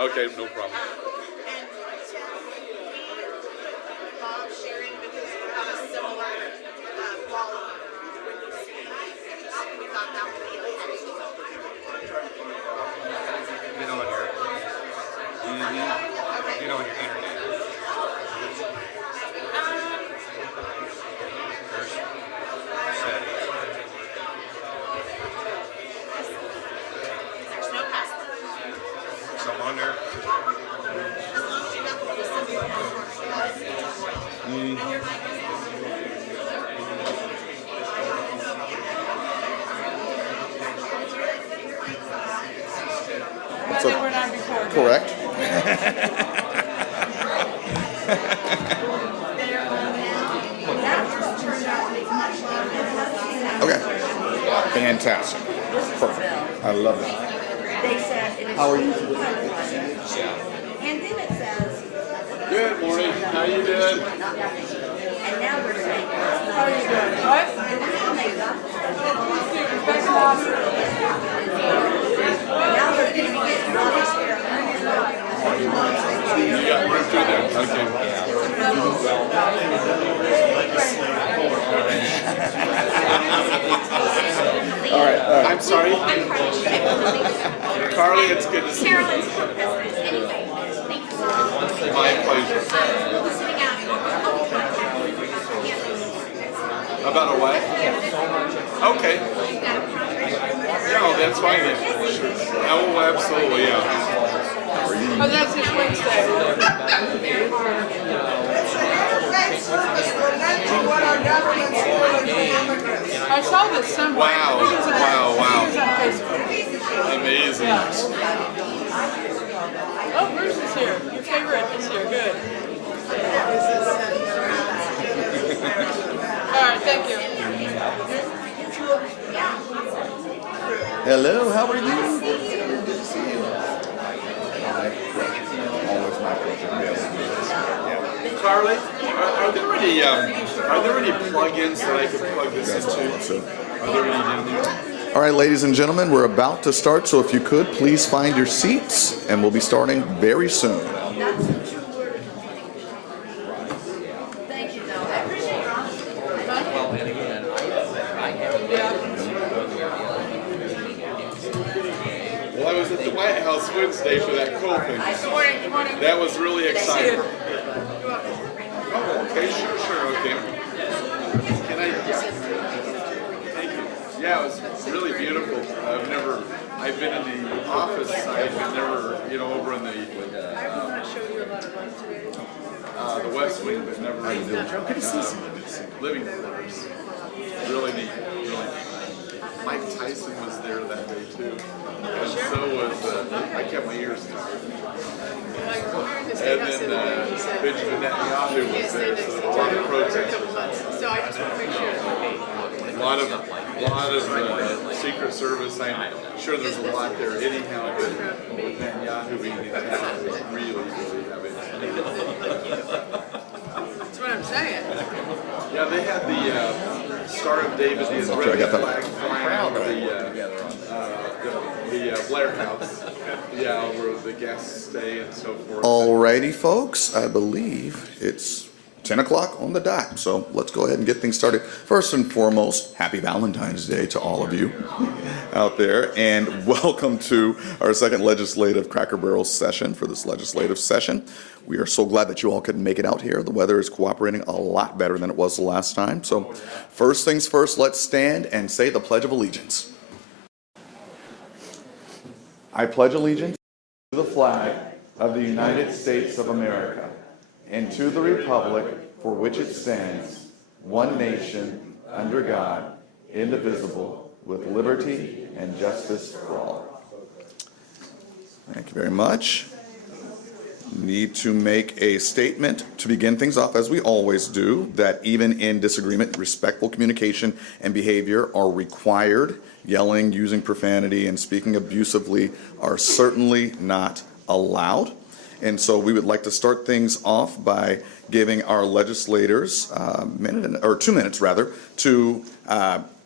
Okay, no problem. So, correct. Okay. Fantastic. Perfect. I love it. How are you? And then it says, Good morning. How you doing? and now they're saying, how are you doing? What? And now they got now they're going to be getting all these You got work through there. All right. I'm sorry. Carly, it's good to see you. Carolyn's co-president anyway. Thank you. My pleasure. About a what? Okay. No, that's fine then. Oh, absolutely, yeah. Oh, that's this Wednesday. I saw this somewhere. Wow, wow. Amazing. Oh, Bruce is here. Your favorite is here. Good. All right, thank you. Hello, how are you? Good to see you. Always my pleasure. Yes. Carly, are there any plugins that I could plug this into? Are there any down there? All right, ladies and gentlemen, we're about to start, so if you could, please find your seats, and we'll be starting very soon. Thank you, though. I appreciate it. Well, I was at the White House Wednesday for that coal thing. That was really exciting. Oh, okay, sure, okay. Can I? Thank you. Yeah, it was really beautiful. I've been in the office. I've never, over in the West Wing, but never living quarters. Really neat. Really neat. Mike Tyson was there that day too, and so was I kept my ears covered. And then Benjamin Netanyahu was there, so a lot of protesters. So I just want to make sure. A lot of Secret Service. I'm sure there's a lot there anyhow, but with Netanyahu being in town, it was really have it. That's what I'm saying. Yeah, they had the Star of David, the Israeli flag flying over the Blair House. Yeah, where the guests stay and so forth. Alrighty, folks, I believe it's 10 o'clock on the dot, so let's go ahead and get things started. First and foremost, happy Valentine's Day to all of you out there, and welcome to our second Legislative Crackerbarrel session for this legislative session. We are so glad that you all could make it out here. The weather is cooperating a lot better than it was the last time. So first things first, let's stand and say the Pledge of Allegiance. I pledge allegiance to the flag of the United States of America and to the republic for which it stands, one nation, under God, indivisible, with liberty and justice for all. Thank you very much. Need to make a statement to begin things off, as we always do, that even in disagreement, respectful communication and behavior are required. Yelling, using profanity, and speaking abusively are certainly not allowed. And so we would like to start things off by giving our legislators a minute, or 2 minutes rather, to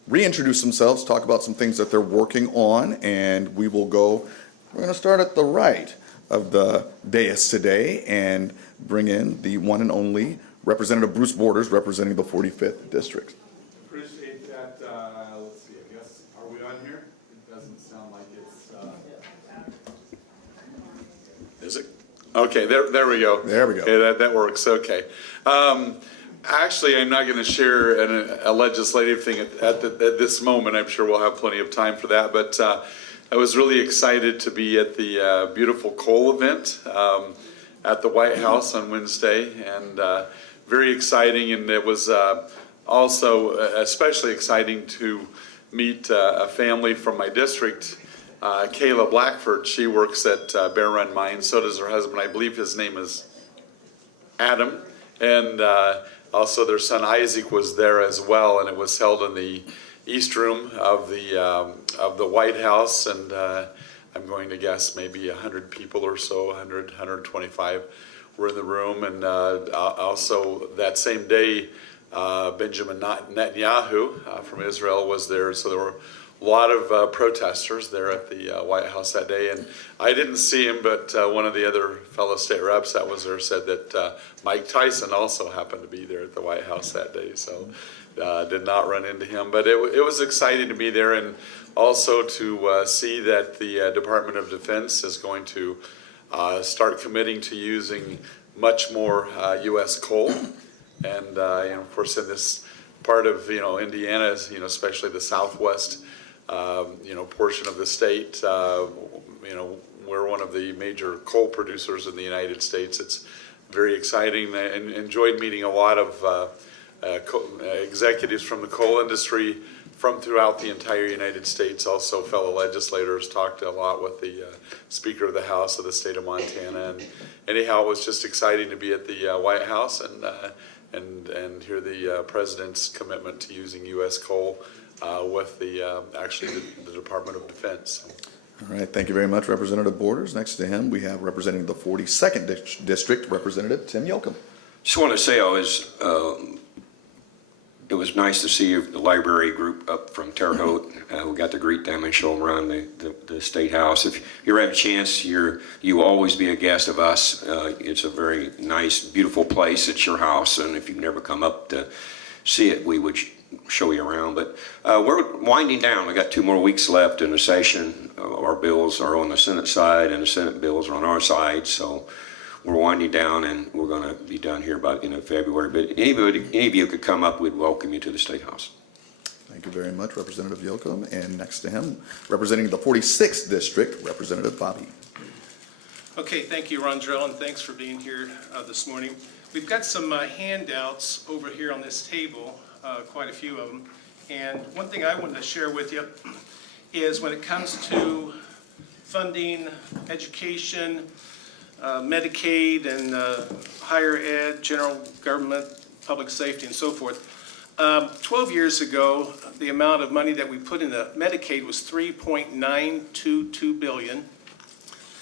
reintroduce themselves, talk about some things that they're working on, and we will go, we're going to start at the right. of the dais today and bring in the one and only Representative Bruce Borders, representing the 45th District. Appreciate that. Let's see, I guess, are we on here? It doesn't sound like it's, is it? Okay, there we go. There we go. Okay, that works, okay. Actually, I'm not going to share a legislative thing at this moment. I'm sure we'll have plenty of time for that, but I was really excited to be at the beautiful coal event at the White House on Wednesday, and very exciting. And it was also especially exciting to meet a family from my district, Kayla Blackford. She works at Bear Run Mine. So does her husband. I believe his name is Adam, and also their son Isaac was there as well, and it was held in the East Room of the White House, and I'm going to guess maybe 100 people or so, 100, 125 were in the room. And also that same day, Benjamin Netanyahu from Israel was there, so there were a lot of protesters there at the White House that day. And I didn't see him, but one of the other fellow state reps that was there said that Mike Tyson also happened to be there at the White House that day, so did not run into him. But it was exciting to be there, and also to see that the Department of Defense is going to start committing to using much more U.S. coal. And you know, of course, in this part of Indiana, especially the southwest portion of the state, we're one of the major coal producers in the United States. It's very exciting. I enjoyed meeting a lot of executives from the coal industry from throughout the entire United States. Also, fellow legislators, talked a lot with the Speaker of the House of the state of Montana. And anyhow, it was just exciting to be at the White House and hear the President's commitment to using U.S. coal with actually the Department of Defense. All right, thank you very much, Representative Borders. Next to him, we have representing the 42nd District, Representative Tim Yocum. Just want to say it was nice to see the library group up from Terre Haute. We got to greet them and show them around the State House. If you have a chance, you will always be a guest of us. It's a very nice, beautiful place. It's your house, and if you've never come up to see it, we would show you around. But we're winding down. We got 2 more weeks left in the session. Our bills are on the Senate side, and the Senate bills are on our side. So we're winding down, and we're going to be done here by the end of February. But any of you could come up, we'd welcome you to the State House. Thank you very much, Representative Yocum. And next to him, representing the 46th District, Representative Bobby. Okay, thank you, Rondrell, and thanks for being here this morning. We've got some handouts over here on this table, quite a few of them. And one thing I wanted to share with you is when it comes to funding, education, Medicaid and higher ed, general government, public safety, and so forth. 12 years ago, the amount of money that we put into Medicaid was $3.922 billion.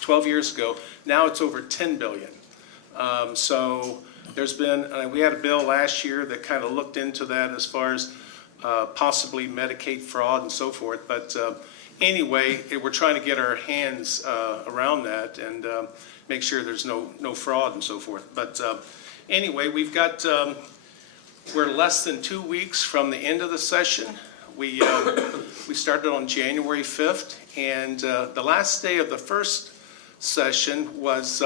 12 years ago. Now it's over $10 billion. So there's been, we had a bill last year that kind of looked into that as far as possibly Medicaid fraud and so forth. But anyway, we're trying to get our hands around that and make sure there's no fraud and so forth. But anyway, we've got, we're less than 2 weeks from the end of the session. We started on January 5th, and the last day of the first session was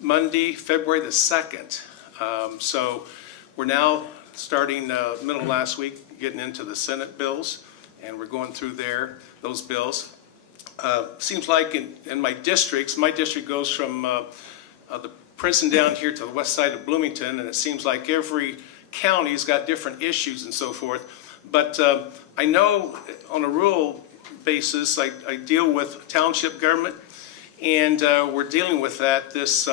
Monday, February the 2nd. So we're now starting middle of last week, getting into the Senate bills, and we're going through those bills. Seems like in my districts, my district goes from the Princeton down here to the west side of Bloomington, and it seems like every county's got different issues and so forth. But I know on a rural basis, I deal with township government, and we're dealing with that this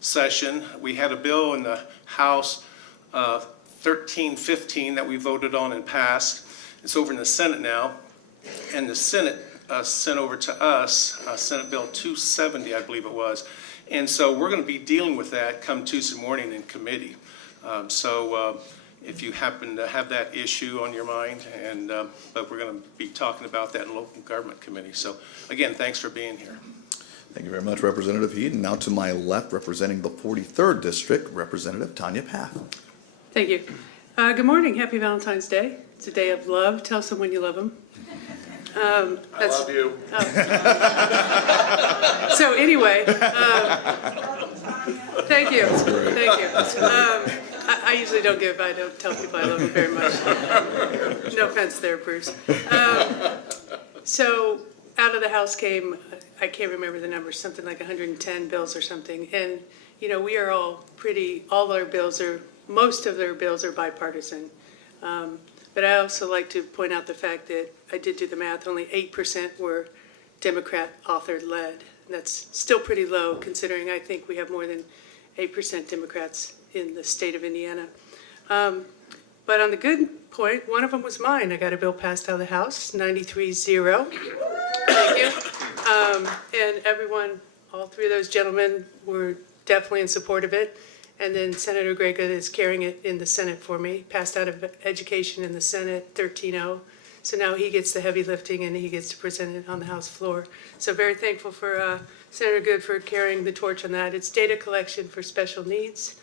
session. We had a bill in the House 1315 that we voted on and passed. It's over in the Senate now, and the Senate sent over to us Senate Bill 270, I believe it was. And so we're going to be dealing with that come Tuesday morning in committee. So if you happen to have that issue on your mind, and but we're going to be talking about that in local government committee. So again, thanks for being here. Thank you very much, Representative Heed. And now to my left, representing the 43rd District, Representative Tanya Path. Thank you. Good morning. Happy Valentine's Day. It's a day of love. Tell someone you love them. I love you. So anyway, thank you. Thank you. I usually don't tell people I love them very much. No offense there, Bruce. So out of the House came, I can't remember the number, something like 110 bills or something. And, you know, we are most of their bills are bipartisan. But I also like to point out the fact that I did do the math, only 8% were Democrat-authored led. And that's still pretty low, considering I think we have more than 8% Democrats in the state of Indiana. But on the good point, one of them was mine. I got a bill passed out of the House, 93-0. Thank you. And everyone, all three of those gentlemen were definitely in support of it. And then Senator Greg is carrying it in the Senate for me, passed out of education in the Senate, 13-0. So now he gets the heavy lifting and he gets to present it on the House floor. So very thankful for Senator Good for carrying the torch on that. It's data collection for special needs.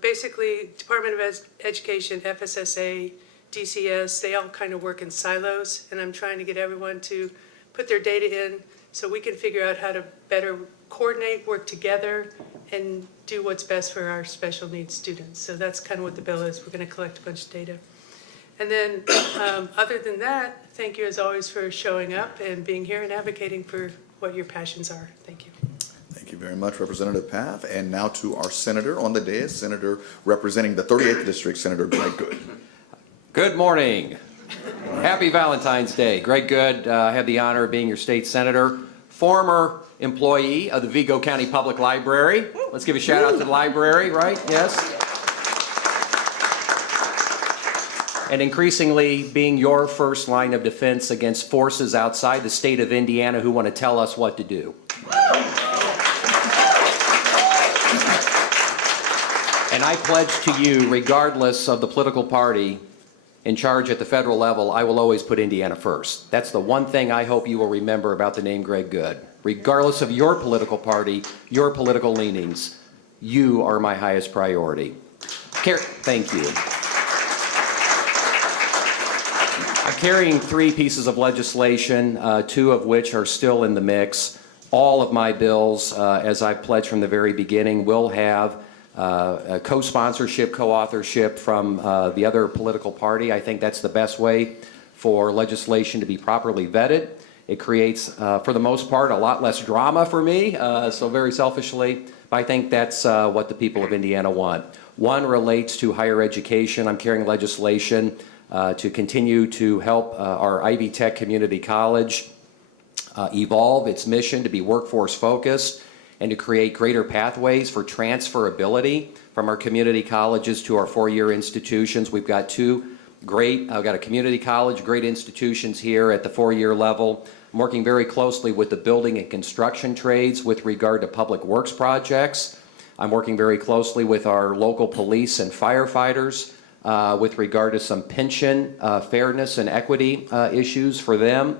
Basically, Department of Education, FSSA, DCS, they all kind of work in silos, and I'm trying to get everyone to put their data in so we can figure out how to better coordinate, work together, and do what's best for our special needs students. So that's kind of what the bill is. We're going to collect a bunch of data. And then other than that, thank you as always for showing up and being here and advocating for what your passions are. Thank you. Thank you very much, Representative Path. And now to our senator on the dais, Senator representing the 38th District, Senator Greg Good. Good morning. Happy Valentine's Day. Greg Good, I have the honor of being your state senator, former employee of the Vigo County Public Library. Let's give a shout out to the library, right? Yes. And increasingly being your first line of defense against forces outside the state of Indiana who want to tell us what to do. And I pledge to you, regardless of the political party in charge at the federal level, I will always put Indiana first. That's the one thing I hope you will remember about the name Greg Good. Regardless of your political party, your political leanings, you are my highest priority. Thank you. I'm carrying 3 pieces of legislation, 2 of which are still in the mix. All of my bills, as I pledged from the very beginning, will have a co-sponsorship, co-authorship from the other political party. I think that's the best way for legislation to be properly vetted. It creates, for the most part, a lot less drama for me, so very selfishly, but I think that's what the people of Indiana want. One relates to higher education. I'm carrying legislation to continue to help our Ivy Tech Community College evolve its mission to be workforce focused and to create greater pathways for transferability from our community colleges to our 4-year institutions. We've got 2 great, I've got a community college, great institutions here at the 4-year level. I'm working very closely with the building and construction trades with regard to public works projects. I'm working very closely with our local police and firefighters with regard to some pension fairness and equity issues for them.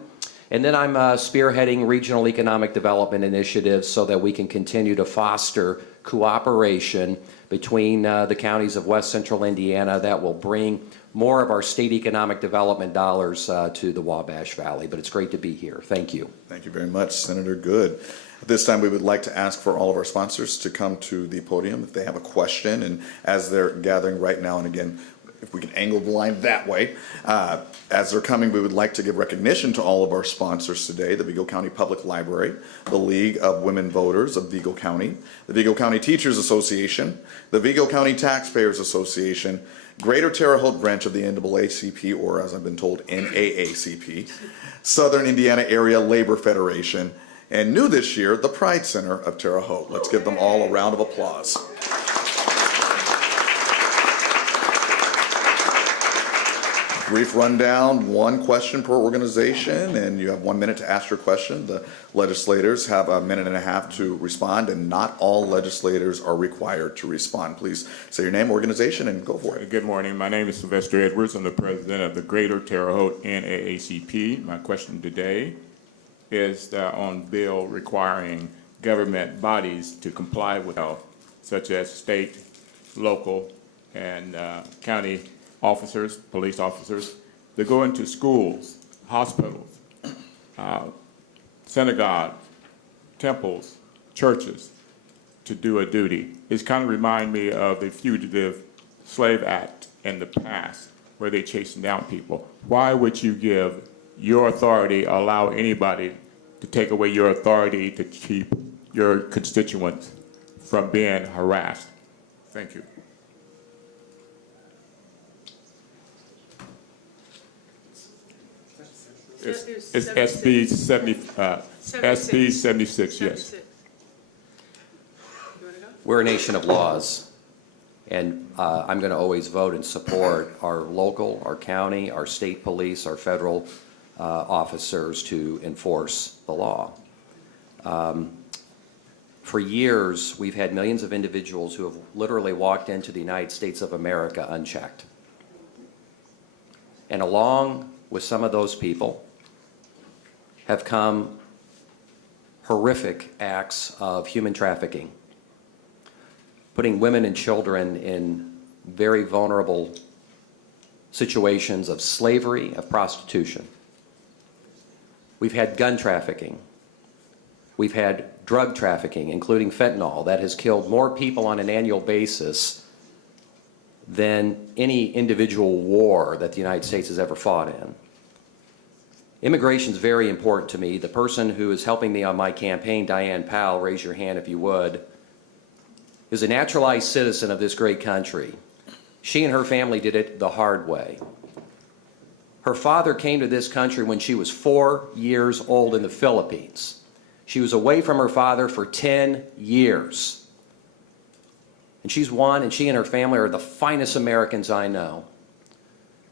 And then I'm spearheading regional economic development initiatives so that we can continue to foster cooperation between the counties of West Central Indiana that will bring more of our state economic development dollars to the Wabash Valley. But it's great to be here. Thank you. Thank you very much, Senator Good. At this time, we would like to ask for all of our sponsors to come to the podium if they have a question. And as they're gathering right now, and again, if we can angle the line that way. As they're coming, we would like to give recognition to all of our sponsors today, the Vigo County Public Library, the League of Women Voters of Vigo County, the Vigo County Teachers Association, the Vigo County Taxpayers Association, Greater Terre Haute branch of the NAACP, or as I've been told, NAACP, Southern Indiana Area Labor Federation, and new this year, the Pride Center of Terre Haute. Let's give them all a round of applause. Brief rundown, 1 question per organization, and you have 1 minute to ask your question. The legislators have a minute and a half to respond, and not all legislators are required to respond. Please say your name, organization, and go for it. Good morning. My name is Sylvester Edwards. I'm the president of the Greater Terre Haute NAACP. My question today is on bill requiring government bodies to comply with health, such as state, local, and county officers, police officers. They go into schools, hospitals, synagogues, temples, churches to do a duty. It's kind of remind me of the Fugitive Slave Act in the past, where they chasing down people. Why would you give your authority, allow anybody to take away your authority to keep your constituents from being harassed? Thank you. It's SB 76, yes. You wanna go? We're a nation of laws, and I'm going to always vote and support our local, our county, our state police, our federal officers to enforce the law. For years, we've had millions of individuals who have literally walked into the United States of America unchecked. And along with some of those people have come horrific acts of human trafficking, putting women and children in very vulnerable situations of slavery, of prostitution. We've had gun trafficking. We've had drug trafficking, including fentanyl, that has killed more people on an annual basis than any individual war that the United States has ever fought in. Immigration is very important to me. The person who is helping me on my campaign, Diane Powell, raise your hand if you would, is a naturalized citizen of this great country. She and her family did it the hard way. Her father came to this country when she was 4 years old in the Philippines. She was away from her father for 10 years. And she's one, and she and her family are the finest Americans I know.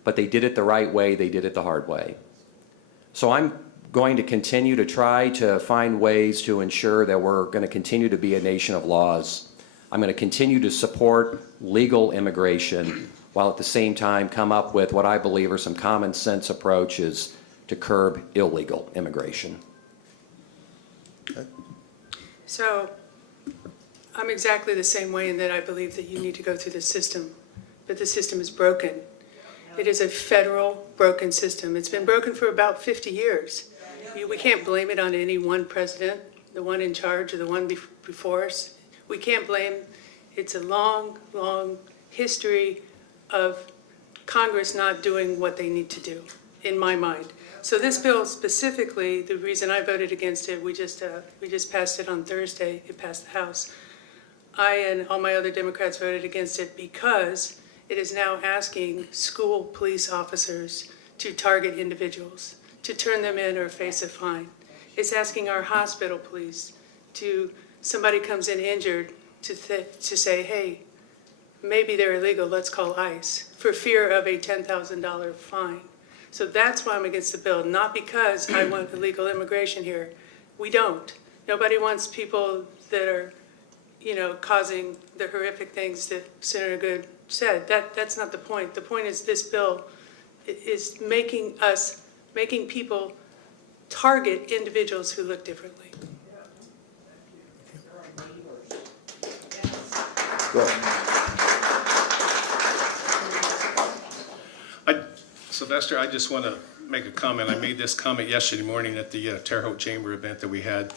But they did it the right way, they did it the hard way. So I'm going to continue to try to find ways to ensure that we're going to continue to be a nation of laws. I'm going to continue to support legal immigration while at the same time come up with what I believe are some common sense approaches to curb illegal immigration. So I'm exactly the same way in that I believe that you need to go through the system, but the system is broken. It is a federal broken system. It's been broken for about 50 years. We can't blame it on any one president, the one in charge or the one before us. We can't blame, it's a long, long history of Congress not doing what they need to do, in my mind. So this bill specifically, the reason I voted against it, we just passed it on Thursday, it passed the House. I and all my other Democrats voted against it because it is now asking school police officers to target individuals, to turn them in or face a fine. It's asking our hospital police to, somebody comes in injured, to say, hey, maybe they're illegal, let's call ICE, for fear of a $10,000 fine. So that's why I'm against the bill, not because I want illegal immigration here. We don't. Nobody wants people that are, causing the horrific things that Senator Good said. That's not the point. The point is this bill is making people target individuals who look differently. Sylvester, I just want to make a comment. I made this comment yesterday morning at the Terre Haute Chamber event that we had.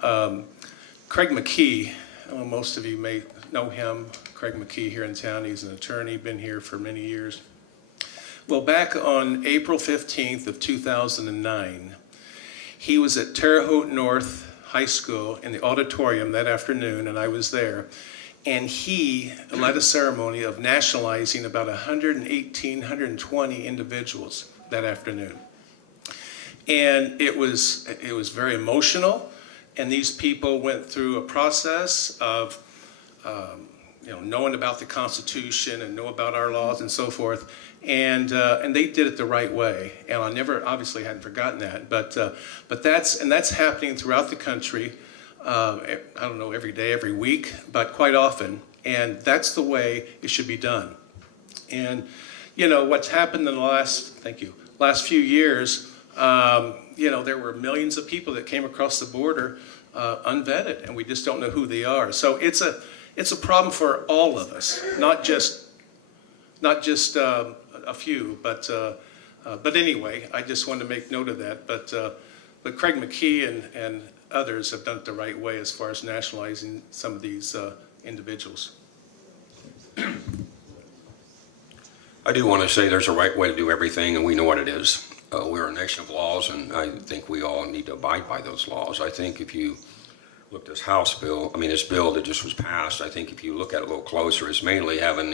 Craig McKee, most of you may know him. Craig McKee here in town. He's an attorney, been here for many years. Well, back on April 15th of 2009, he was at Terre Haute North High School in the auditorium that afternoon, and I was there. And he led a ceremony of nationalizing about 118, 120 individuals that afternoon. And it was very emotional, and these people went through a process of knowing about the Constitution and know about our laws and so forth, and they did it the right way. And I never, obviously, hadn't forgotten that. But that's happening throughout the country. I don't know, every day, every week, but quite often, and that's the way it should be done. And what's happened in the last few years, There were millions of people that came across the border unvetted, and we just don't know who they are. So it's a problem for all of us, not just a few. But anyway, I just wanted to make note of that. But Craig McKee and others have done it the right way as far as nationalizing some of these individuals. I do want to say there's a right way to do everything, and we know what it is. We're a nation of laws, and I think we all need to abide by those laws. I think if you look at this House bill, this bill that just was passed, I think if you look at it a little closer, it's mainly having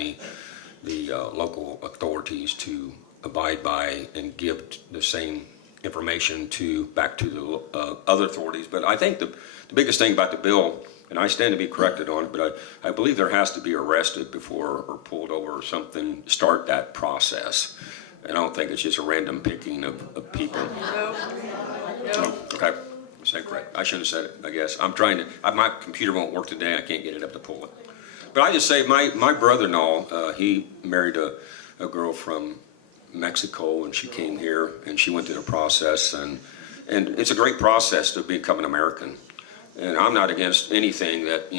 the local authorities to abide by and give the same information back to the other authorities. But I think the biggest thing about the bill, and I stand to be corrected on it, but I believe there has to be arrested before or pulled over or something, start that process. And I don't think it's just a random picking of people. No. Okay, I said correct. I shouldn't have said it, I guess. My computer won't work today, and I can't get it up to pull it. But I just say, my brother-in-law, he married a girl from Mexico, and she came here, and she went through the process, and it's a great process to become an American. And I'm not against anything that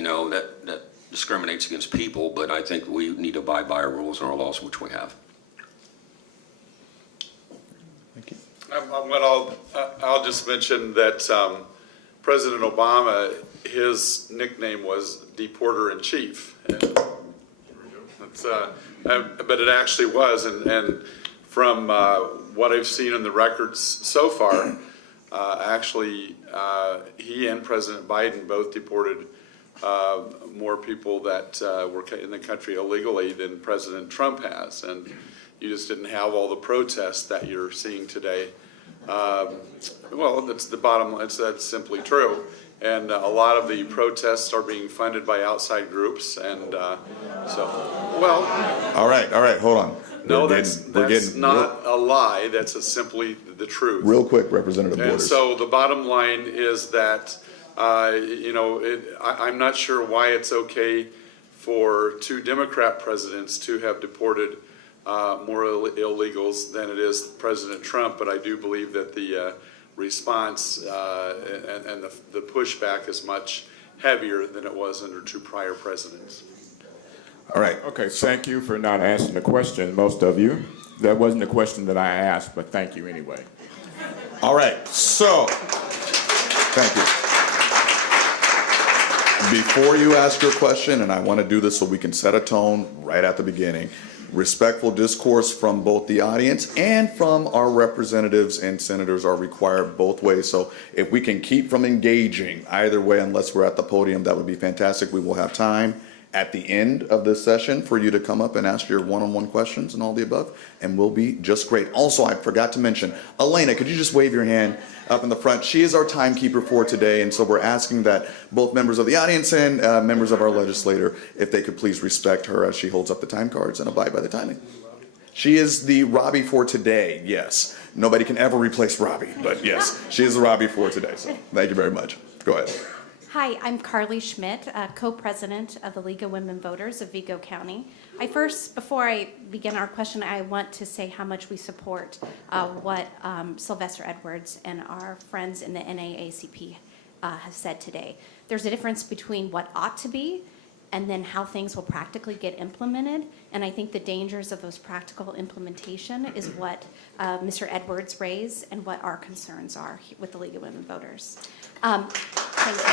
discriminates against people, but I think we need to abide by our rules and our laws, which we have. Thank you. I'll just mention that President Obama, his nickname was Deporter-in-Chief. But it actually was, and from what I've seen in the records so far, he and President Biden both deported more people that were in the country illegally than President Trump has, and you just didn't have all the protests that you're seeing today. Well, that's the bottom line. That's simply true. And a lot of the protests are being funded by outside groups, and well. All right, hold on. No, that's not a lie. That's simply the truth. Real quick, Representative Borders. And so the bottom line is that, I'm not sure why it's okay for 2 Democrat presidents to have deported more illegals than it is President Trump, but I do believe that the response and the pushback is much heavier than it was under 2 prior presidents. All right. Okay, thank you for not answering the question, most of you. That wasn't the question that I asked, but thank you anyway. All right, so, thank you. Before you ask your question, and I want to do this so we can set a tone right at the beginning, respectful discourse from both the audience and from our representatives and senators are required both ways. So if we can keep from engaging either way, unless we're at the podium, that would be fantastic. We will have time at the end of this session for you to come up and ask your one-on-one questions and all the above, and we'll be just great. Also, I forgot to mention, Elena, could you just wave your hand up in the front? She is our timekeeper for today, and so we're asking that both members of the audience and members of our legislator, if they could please respect her as she holds up the time cards and abide by the timing. She is the Robbie for today, yes. Nobody can ever replace Robbie, but yes, she is the Robbie for today, so thank you very much. Go ahead. Hi, I'm Carly Schmidt, co-president of the League of Women Voters of Vigo County. Before I begin our question, I want to say how much we support what Sylvester Edwards and our friends in the NAACP have said today. There's a difference between what ought to be and then how things will practically get implemented. And I think the dangers of those practical implementation is what Mr. Edwards raised and what our concerns are with the League of Women Voters. Thank you.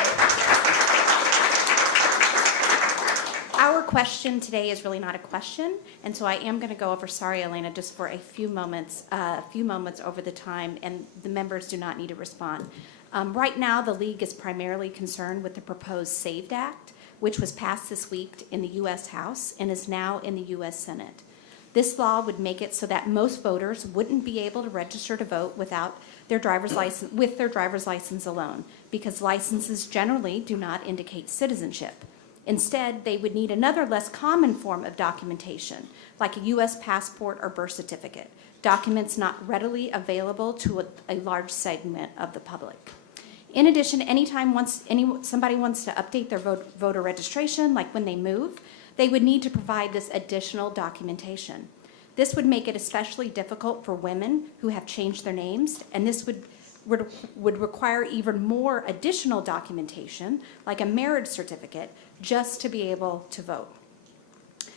Our question today is really not a question, and so I am going to go over, sorry Elena, just for a few moments over the time, and the members do not need to respond. Right now, the League is primarily concerned with the proposed SAVED Act, which was passed this week in the U.S. House and is now in the U.S. Senate. This law would make it so that most voters wouldn't be able to register to vote without their driver's license alone, because licenses generally do not indicate citizenship. Instead, they would need another less common form of documentation, like a U.S. passport or birth certificate, documents not readily available to a large segment of the public. In addition, anytime somebody wants to update their voter registration, like when they move, they would need to provide this additional documentation. This would make it especially difficult for women who have changed their names, and this would require even more additional documentation, like a marriage certificate, just to be able to vote.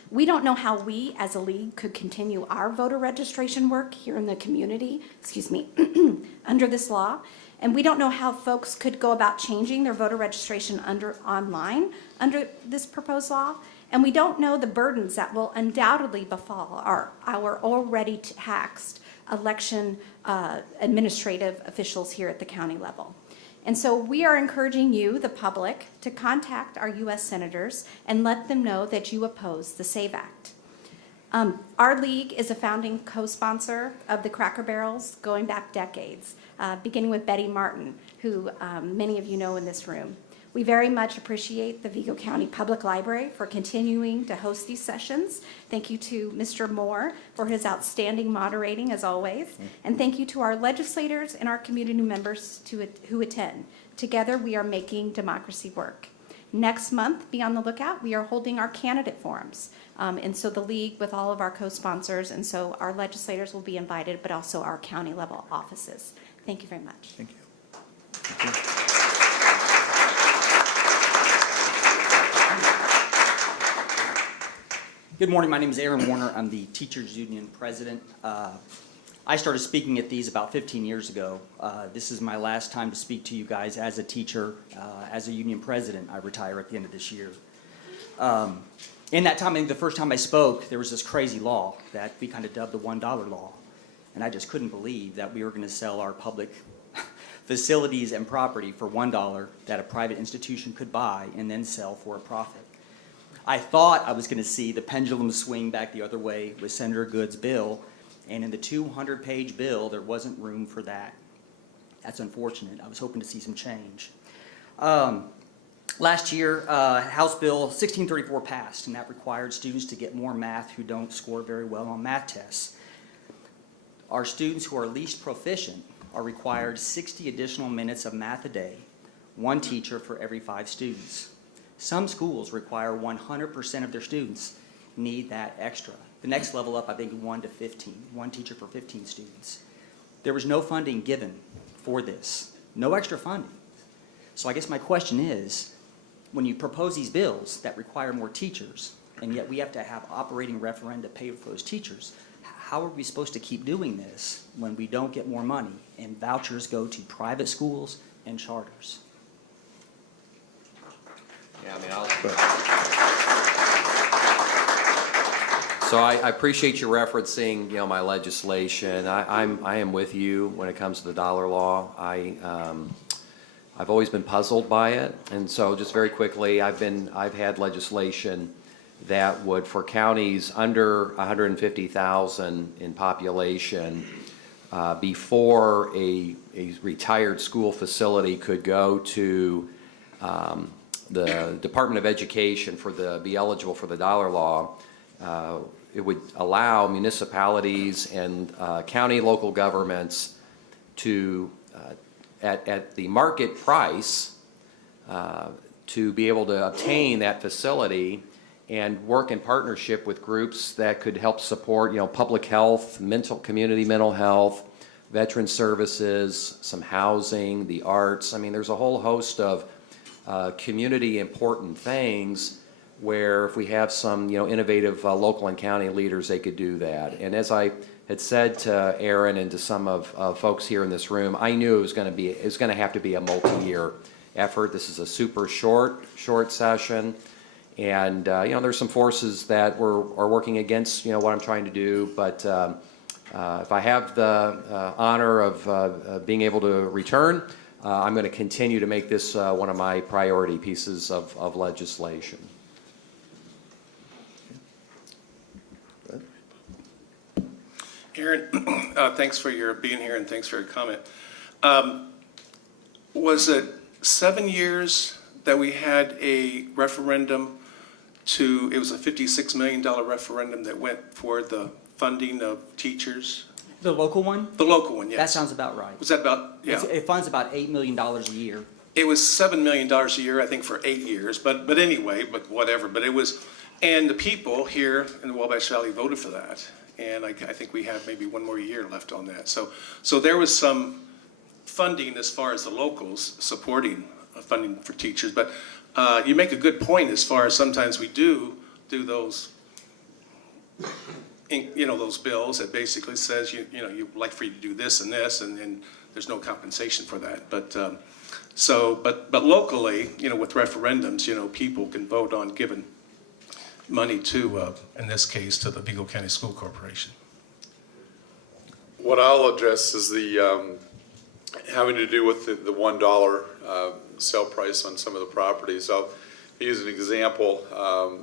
We don't know how we, as a league, could continue our voter registration work here in the community, under this law. And we don't know how folks could go about changing their voter registration online under this proposed law. And we don't know the burdens that will undoubtedly befall our already taxed election administrative officials here at the county level. And so we are encouraging you, the public, to contact our U.S. senators and let them know that you oppose the SAVE Act. Our league is a founding co-sponsor of the Cracker Barrels going back decades, beginning with Betty Martin, who many of you know in this room. We very much appreciate the Vigo County Public Library for continuing to host these sessions. Thank you to Mr. Moore for his outstanding moderating, as always. And thank you to our legislators and our community members who attend. Together, we are making democracy work. Next month, be on the lookout, we are holding our candidate forums. And so the league with all of our co-sponsors, and so our legislators will be invited, but also our county level offices. Thank you very much. Thank you. Good morning. My name is Aaron Warner. I'm the Teachers Union President. I started speaking at these about 15 years ago. This is my last time to speak to you guys as a teacher, as a union president. I retire at the end of this year. In that time, I think the first time I spoke, there was this crazy law that we kind of dubbed the $1 law. And I just couldn't believe that we were going to sell our public facilities and property for $1 that a private institution could buy and then sell for a profit. I thought I was going to see the pendulum swing back the other way with Senator Good's bill, and in the 200-page bill, there wasn't room for that. That's unfortunate. I was hoping to see some change. Last year, House Bill 1634 passed, and that required students to get more math who don't score very well on math tests. Our students who are least proficient are required 60 additional minutes of math a day, one teacher for every 5 students. Some schools require 100% of their students need that extra. The next level up, I think, 1 to 15, one teacher for 15 students. There was no funding given for this, no extra funding. So I guess my question is, when you propose these bills that require more teachers, and yet we have to have operating referenda to pay for those teachers, how are we supposed to keep doing this when we don't get more money and vouchers go to private schools and charters? Yeah, I mean, So I appreciate you referencing, my legislation. I am with you when it comes to the dollar law. I've always been puzzled by it, and so just very quickly, I've had legislation that would, for counties under 150,000 in population, before a retired school facility could go to the Department of Education be eligible for the dollar law, it would allow municipalities and county local governments to, at the market price, to be able to obtain that facility and work in partnership with groups that could help support, public health, community mental health, veteran services, some housing, the arts. I mean, there's a whole host of community important things where if we have some innovative local and county leaders, they could do that. And as I had said to Aaron and to some of folks here in this room, I knew it was going to have to be a multi-year effort. This is a super short session, and there's some forces that are working against what I'm trying to do. But if I have the honor of being able to return, I'm going to continue to make this one of my priority pieces of legislation. Aaron, thanks for your being here and thanks for your comment. Was it 7 years that we had a referendum it was a $56 million referendum that went for the funding of teachers? The local one? The local one, yes. That sounds about right. Was that about, yeah? It funds about $8 million a year. It was $7 million a year, I think, for 8 years, but anyway, but whatever. But it was, and the people here in the Wabash Valley voted for that. And I think we have maybe one more year left on that. So there was some funding as far as the locals supporting funding for teachers. But you make a good point as far as sometimes we do those, those bills that basically says, you'd like for you to do this and this, and there's no compensation for that. But but locally, with referendums, people can vote on giving money to, in this case, to the Vigo County School Corporation. What I'll address is the having to do with the $1 sale price on some of the properties. I'll use an example.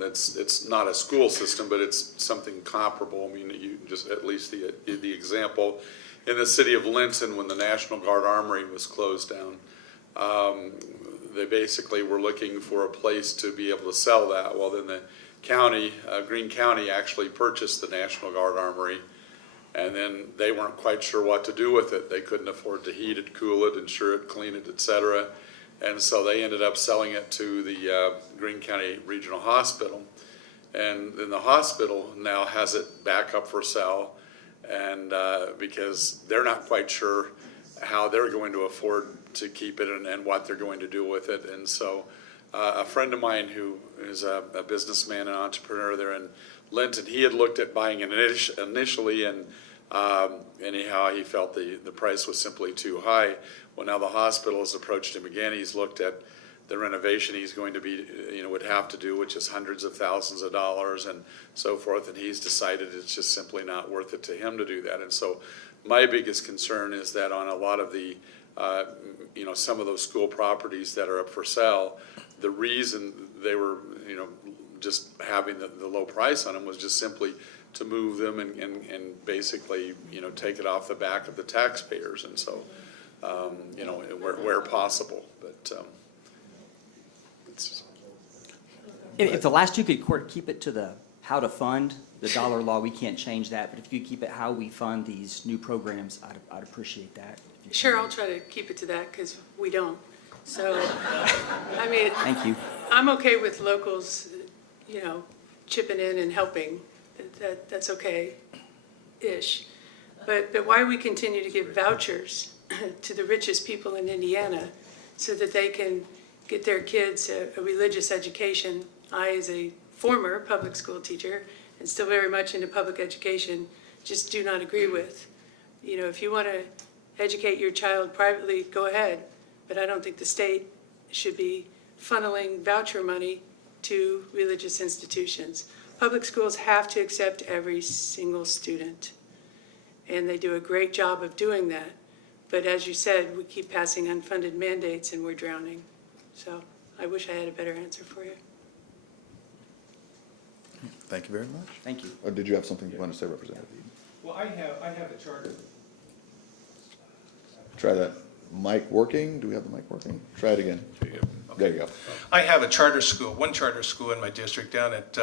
It's not a school system, but it's something comparable. I mean, you just at least the example in the city of Linton when the National Guard Armory was closed down. They basically were looking for a place to be able to sell that. Well, then the county, Greene County, actually purchased the National Guard Armory, and then they weren't quite sure what to do with it. They couldn't afford to heat it, cool it, insure it, clean it, etc. And so they ended up selling it to the Greene County Regional Hospital. And then the hospital now has it back up for sale, and because they're not quite sure how they're going to afford to keep it and what they're going to do with it. And so a friend of mine who is a businessman and entrepreneur there in Linton, he had looked at buying it initially, and anyhow he felt the price was simply too high. Well, now the hospital has approached him again. He's looked at the renovation he's going to be, would have to do, which is hundreds of thousands of dollars and so forth, and he's decided it's just simply not worth it to him to do that. And so my biggest concern is that on a lot of the some of those school properties that are up for sale, the reason they were, just having the low price on them was just simply to move them and basically, take it off the back of the taxpayers. And so, where possible, but it's. If the last two could keep it to the how to fund the dollar law, we can't change that. But if you could keep it how we fund these new programs, I'd appreciate that. Sure, I'll try to keep it to that because we don't. So, I mean, Thank you. I'm okay with locals, chipping in and helping. That's okay-ish. But why we continue to give vouchers to the richest people in Indiana so that they can get their kids a religious education. I, as a former public school teacher and still very much into public education, just do not agree with. If you want to educate your child privately, go ahead. But I don't think the state should be funneling voucher money to religious institutions. Public schools have to accept every single student, and they do a great job of doing that. But as you said, we keep passing unfunded mandates and we're drowning. So I wish I had a better answer for you. Thank you very much. Thank you. Or did you have something you want to say, Representative? Well, I have a charter. Try that mic working. Do we have the mic working? Try it again. There you go. I have a charter school, one charter school in my district down at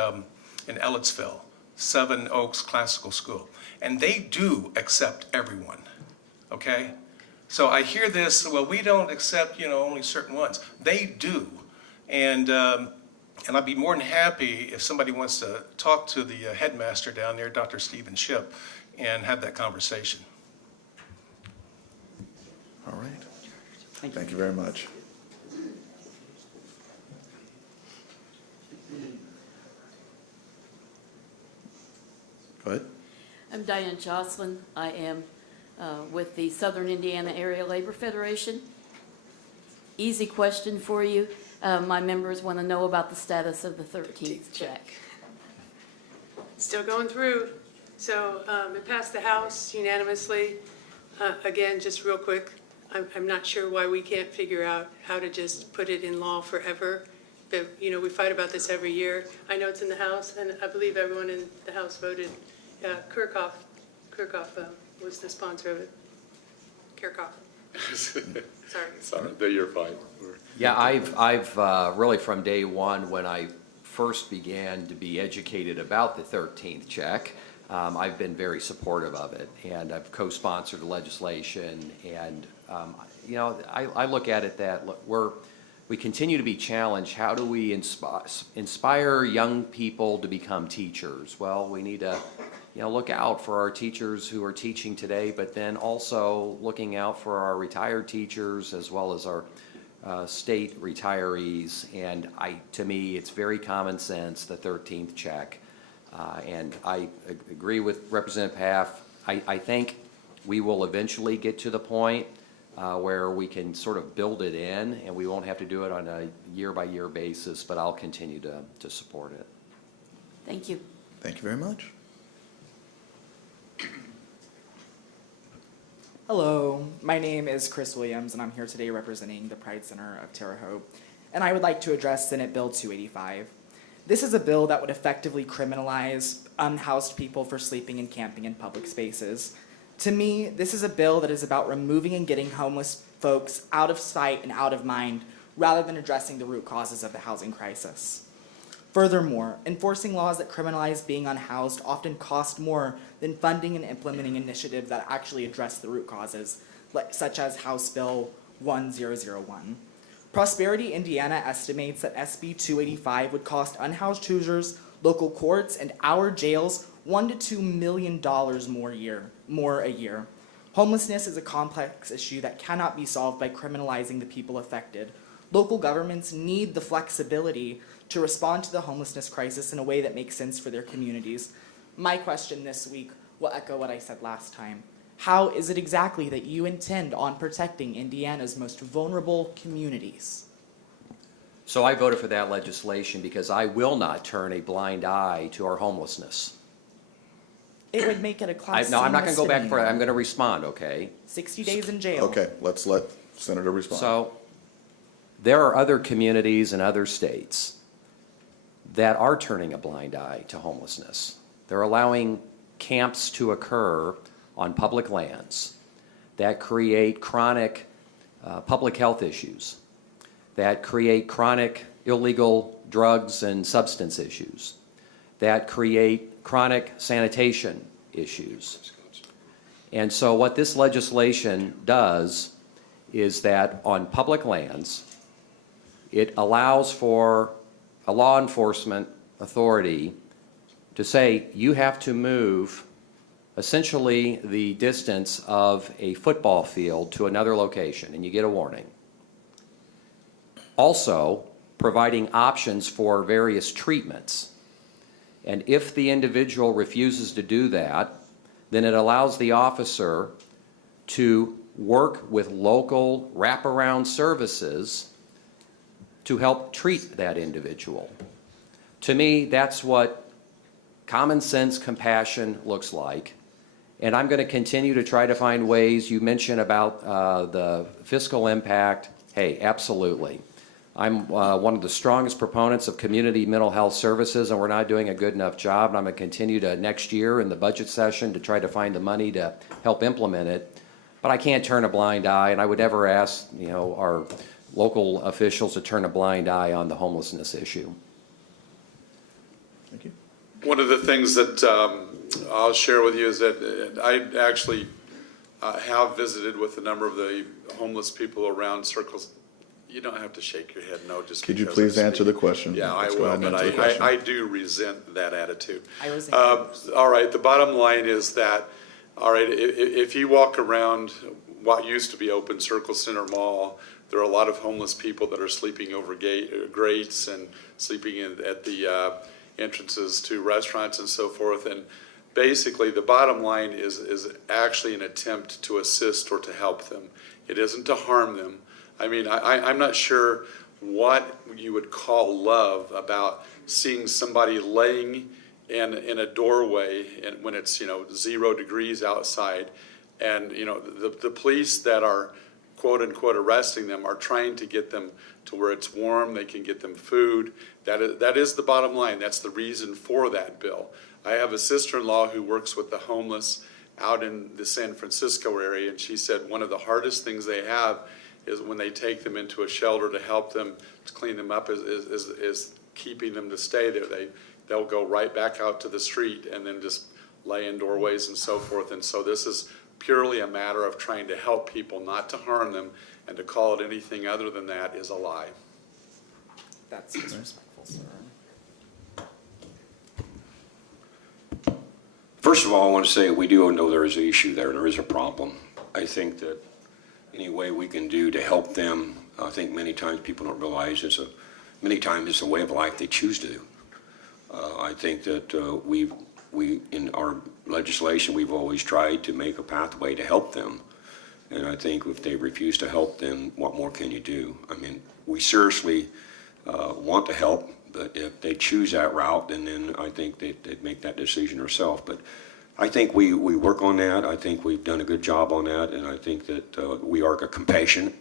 in Ellettsville, Seven Oaks Classical School, and they do accept everyone. Okay, so I hear this. Well, we don't accept only certain ones. They do, and I'd be more than happy if somebody wants to talk to the headmaster down there, Dr. Stephen Shipp, and have that conversation. All right. Thank you very much. Go ahead. I'm Diane Jocelyn. I am with the Southern Indiana Area Labor Federation. Easy question for you. My members want to know about the status of the 13th check. Still going through. So it passed the House unanimously. Again, just real quick, I'm not sure why we can't figure out how to just put it in law forever. But, we fight about this every year. I know it's in the House, and I believe everyone in the House voted. Kirchhoff was the sponsor of it. Kirchhoff. Sorry, you're fine. Yeah, I've really from day one when I first began to be educated about the 13th check, I've been very supportive of it, and I've co-sponsored legislation, and I look at it that we continue to be challenged. How do we inspire young people to become teachers? Well, we need to look out for our teachers who are teaching today, but then also looking out for our retired teachers as well as our state retirees. And to me, it's very common sense, the 13th check. And I agree with Representative Paff. I think we will eventually get to the point where we can sort of build it in, and we won't have to do it on a year-by-year basis, but I'll continue to support it. Thank you. Thank you very much. Hello, my name is Chris Williams, and I'm here today representing the Pride Center of Terre Haute, and I would like to address Senate Bill 285. This is a bill that would effectively criminalize unhoused people for sleeping and camping in public spaces. To me, this is a bill that is about removing and getting homeless folks out of sight and out of mind, rather than addressing the root causes of the housing crisis. Furthermore, enforcing laws that criminalize being unhoused often cost more than funding and implementing initiatives that actually address the root causes, such as House Bill 1001. Prosperity Indiana estimates that SB 285 would cost unhoused Hoosiers, local courts, and our jails $1 to $2 million more a year. Homelessness is a complex issue that cannot be solved by criminalizing the people affected. Local governments need the flexibility to respond to the homelessness crisis in a way that makes sense for their communities. My question this week will echo what I said last time. How is it exactly that you intend on protecting Indiana's most vulnerable communities? So I voted for that legislation because I will not turn a blind eye to our homelessness. It would make it a class No, I'm not going to go back for it. misdemeanor. I'm going to respond, okay? 60 days in jail. Okay, let's let Senator respond. So there are other communities in other states that are turning a blind eye to homelessness. They're allowing camps to occur on public lands that create chronic public health issues, that create chronic illegal drugs and substance issues, that create chronic sanitation issues. And so what this legislation does is that on public lands, it allows for a law enforcement authority to say you have to move essentially the distance of a football field to another location, and you get a warning. Also, providing options for various treatments. And if the individual refuses to do that, then it allows the officer to work with local wraparound services to help treat that individual. To me, that's what common sense compassion looks like. And I'm going to continue to try to find ways. You mentioned about the fiscal impact. Hey, absolutely. I'm one of the strongest proponents of community mental health services, and we're not doing a good enough job. And I'm going to continue to next year in the budget session to try to find the money to help implement it. But I can't turn a blind eye, and I would never ask, our local officials to turn a blind eye on the homelessness issue. Thank you. One of the things that I'll share with you is that I actually have visited with a number of the homeless people around Circles. You don't have to shake your head no just Could you because please I'm answer the speaking. question? Yeah, I Let's go will, ahead and but answer the question. I do resent that attitude. I resent All right, the bottom line is that, all right, if you walk around what used to be open Circle Center Mall, there are a lot of homeless people that are sleeping over grates and sleeping at the entrances to restaurants and so forth. And basically, the bottom line is actually an attempt to assist or to help them. It isn't to harm them. I mean, I'm not sure what you would call love about seeing somebody laying in a doorway and when it's 0 degrees outside, and the police that are quote unquote arresting them are trying to get them to where it's warm, they can get them food. That is the bottom line. That's the reason for that bill. I have a sister-in-law who works with the homeless out in the San Francisco area, and she said one of the hardest things they have is when they take them into a shelter to help them to clean them up is keeping them to stay there. They'll go right back out to the street and then just lay in doorways and so forth. And so this is purely a matter of trying to help people, not to harm them, and to call it anything other than that is a lie. That's disrespectful, sir. First of all, I want to say we do know there is an issue there. There is a problem. I think that any way we can do to help them, I think many times people don't realize many times it's a way of life they choose to do. I think that we in our legislation, we've always tried to make a pathway to help them. And I think if they refuse to help, then what more can you do? I mean, we seriously want to help, but if they choose that route, then I think they'd make that decision themselves. But I think we work on that. I think we've done a good job on that, and I think that we are compassionate,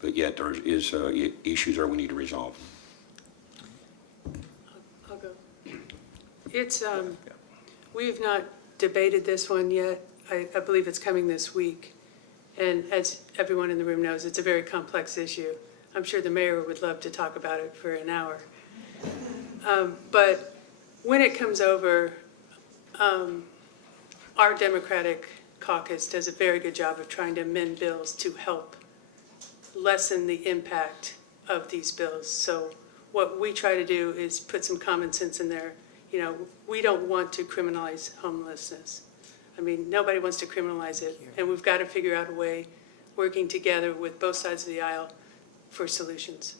but yet there is issues that we need to resolve. I'll go. It's, we've not debated this one yet. I believe it's coming this week. And as everyone in the room knows, it's a very complex issue. I'm sure the mayor would love to talk about it for an hour. But when it comes over, our Democratic caucus does a very good job of trying to amend bills to help lessen the impact of these bills. So what we try to do is put some common sense in there. You know, we don't want to criminalize homelessness. I mean, nobody wants to criminalize it, and we've got to figure out a way, working together with both sides of the aisle, for solutions.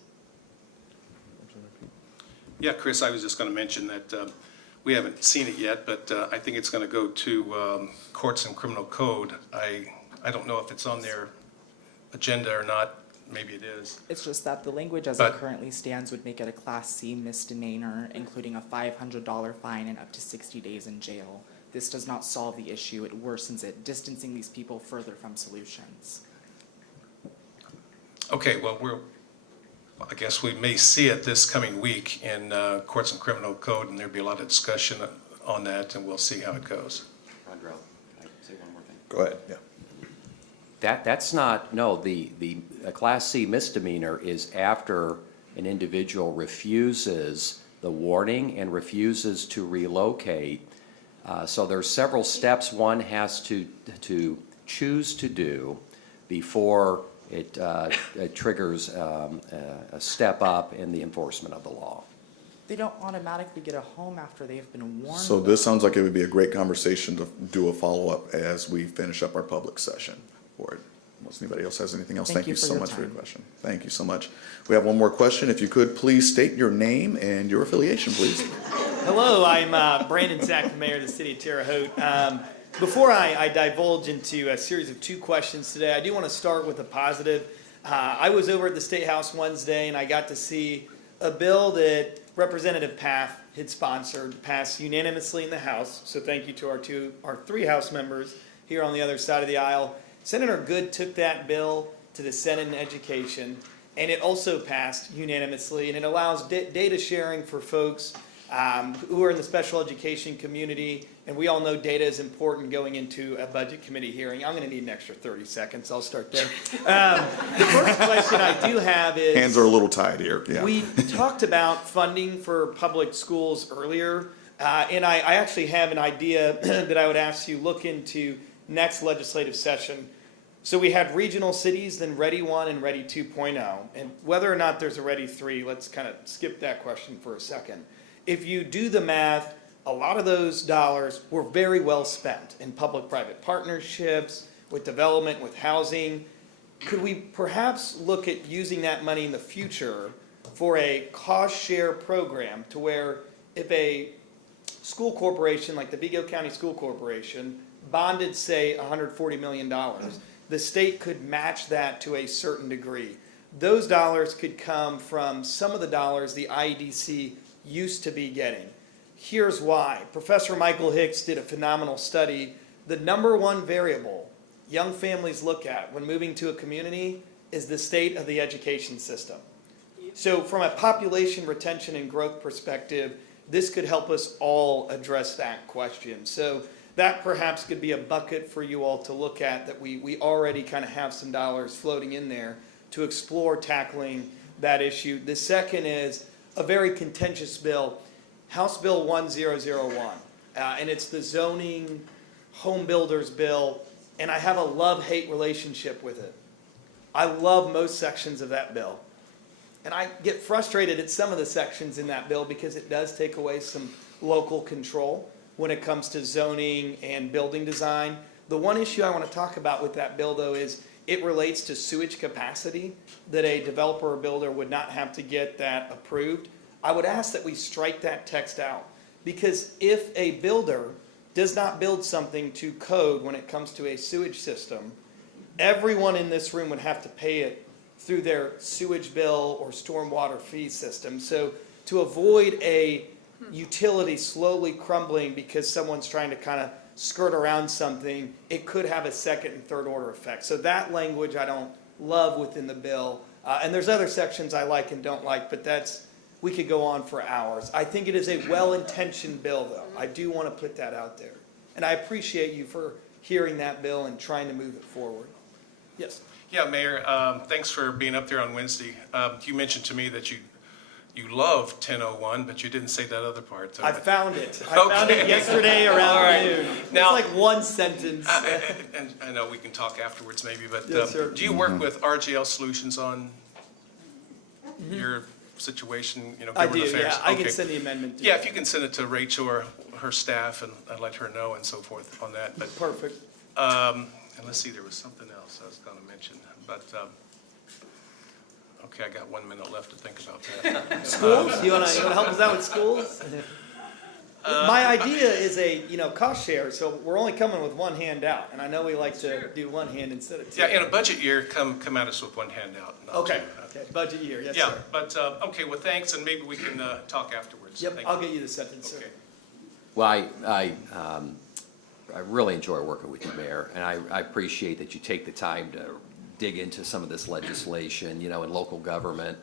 Yeah, Chris, I was just going to mention that we haven't seen it yet, but I think it's going to go to courts and criminal code. I don't know if it's on their agenda or not. Maybe it is. It's just that the language as it currently stands would make it a Class C misdemeanor, including a $500 fine and up to 60 days in jail. This does not solve the issue. It worsens it, distancing these people further from solutions. Okay, well, I guess we may see it this coming week in courts and criminal code, and there'll be a lot of discussion on that, and we'll see how it goes. Rondrell, can I say one more thing? Go ahead, yeah. That's not, no, the Class C misdemeanor is after an individual refuses the warning and refuses to relocate. So there's several steps one has to choose to do before it triggers a step up in the enforcement of the law. They don't automatically get a home after they've been warned. So this sounds like it would be a great conversation to do a follow-up as we finish up our public session for it. Unless anybody else has anything else. Thank you so much for your question. Thank you so much. We have one more question. If you could please state your name and your affiliation, please. Hello, I'm Brandon Sack, the mayor of the city of Terre Haute. Before I divulge into a series of 2 questions today, I do want to start with a positive. I was over at the State House Wednesday, and I got to see a bill that Representative Paff had sponsored pass unanimously in the House. So thank you to our 3 House members here on the other side of the aisle. Senator Good took that bill to the Senate in Education, and it also passed unanimously, and it allows data sharing for folks who are in the special education community, and we all know data is important going into a budget committee hearing. I'm going to need an extra 30 seconds. I'll start there. The first question I do have is... Hands are a little tied here, yeah. We talked about funding for public schools earlier, and I actually have an idea that I would ask you look into next legislative session. So we had regional cities, then Ready 1 and Ready 2.0. And whether or not there's a Ready 3, let's kind of skip that question for a second. If you do the math, a lot of those dollars were very well spent in public-private partnerships, with development, with housing. Could we perhaps look at using that money in the future for a cost-share program to where if a school corporation like the Vigo County School Corporation bonded, say, $140 million, the state could match that to a certain degree. Those dollars could come from some of the dollars the IEDC used to be getting. Here's why. Professor Michael Hicks did a phenomenal study. The number one variable young families look at when moving to a community is the state of the education system. So from a population retention and growth perspective, this could help us all address that question. So that perhaps could be a bucket for you all to look at, that we already kind of have some dollars floating in there to explore tackling that issue. The second is a very contentious bill, House Bill 1001, and it's the zoning home builders bill, and I have a love-hate relationship with it. I love most sections of that bill, and I get frustrated at some of the sections in that bill because it does take away some local control. when it comes to zoning and building design. The one issue I want to talk about with that bill, though, is it relates to sewage capacity, that a developer or builder would not have to get that approved. I would ask that we strike that text out, because if a builder does not build something to code when it comes to a sewage system, everyone in this room would have to pay it through their sewage bill or stormwater fee system. So to avoid a utility slowly crumbling because someone's trying to kind of skirt around something, it could have a second and third order effect. So that language I don't love within the bill. And there's other sections I like and don't like, but we could go on for hours. I think it is a well-intentioned bill, though. I do want to put that out there. And I appreciate you for hearing that bill and trying to move it forward. Yes. Yeah, Mayor, thanks for being up there on Wednesday. You mentioned to me that you love 1001, but you didn't say that other part. I found it. I found it yesterday around noon. Now, it's like one sentence. And I know we can talk afterwards maybe, but Yes, sir. do you work with RGL Solutions on your situation, I government do, affairs? yeah. I Okay. can send the amendment. Yeah, if you can send it to Rachel or her staff and let her know and so forth on that. But Perfect. and let's see, there was something else I was going to mention, but okay, I got 1 minute left to think about that. Schools? You want to help us out with schools? My idea is a cost share, so we're only coming with one handout, and I know we like to do one hand instead of two. Yeah, in a budget year, come at us with one handout. not Okay. two. Okay. Budget year. Yes, Yeah, sir. but okay. Well, thanks, and maybe we can talk afterwards. Yep. Thank I'll you. get you the sentence, sir. Okay. Well, I really enjoy working with you, Mayor, and I appreciate that you take the time to dig into some of this legislation, in local government,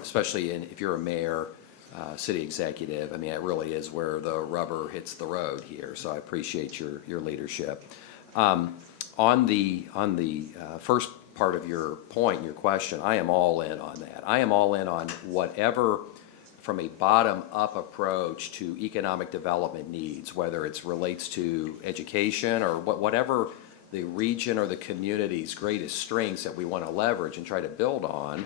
especially if you're a mayor, city executive. I mean, it really is where the rubber hits the road here, so I appreciate your leadership. On the first part of your point, your question, I am all in on that. I am all in on whatever, from a bottom-up approach to economic development needs, whether it relates to education or whatever the region or the community's greatest strengths that we want to leverage and try to build on.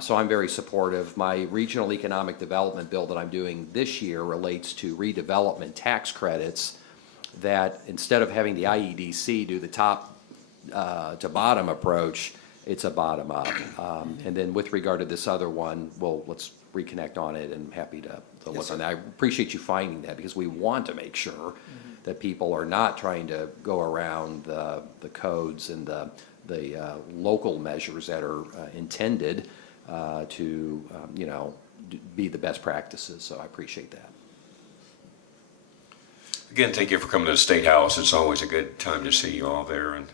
So I'm very supportive. My regional economic development bill that I'm doing this year relates to redevelopment tax credits, that instead of having the IEDC do the top to bottom approach, it's a bottom up. And then with regard to this other one, let's reconnect on it, and happy to look on that. I appreciate you finding that, because we want to make sure that people are not trying to go around the codes and the local measures that are intended to be the best practices. So I appreciate that. Again, thank you for coming to the State House. It's always a good time to see you all there. And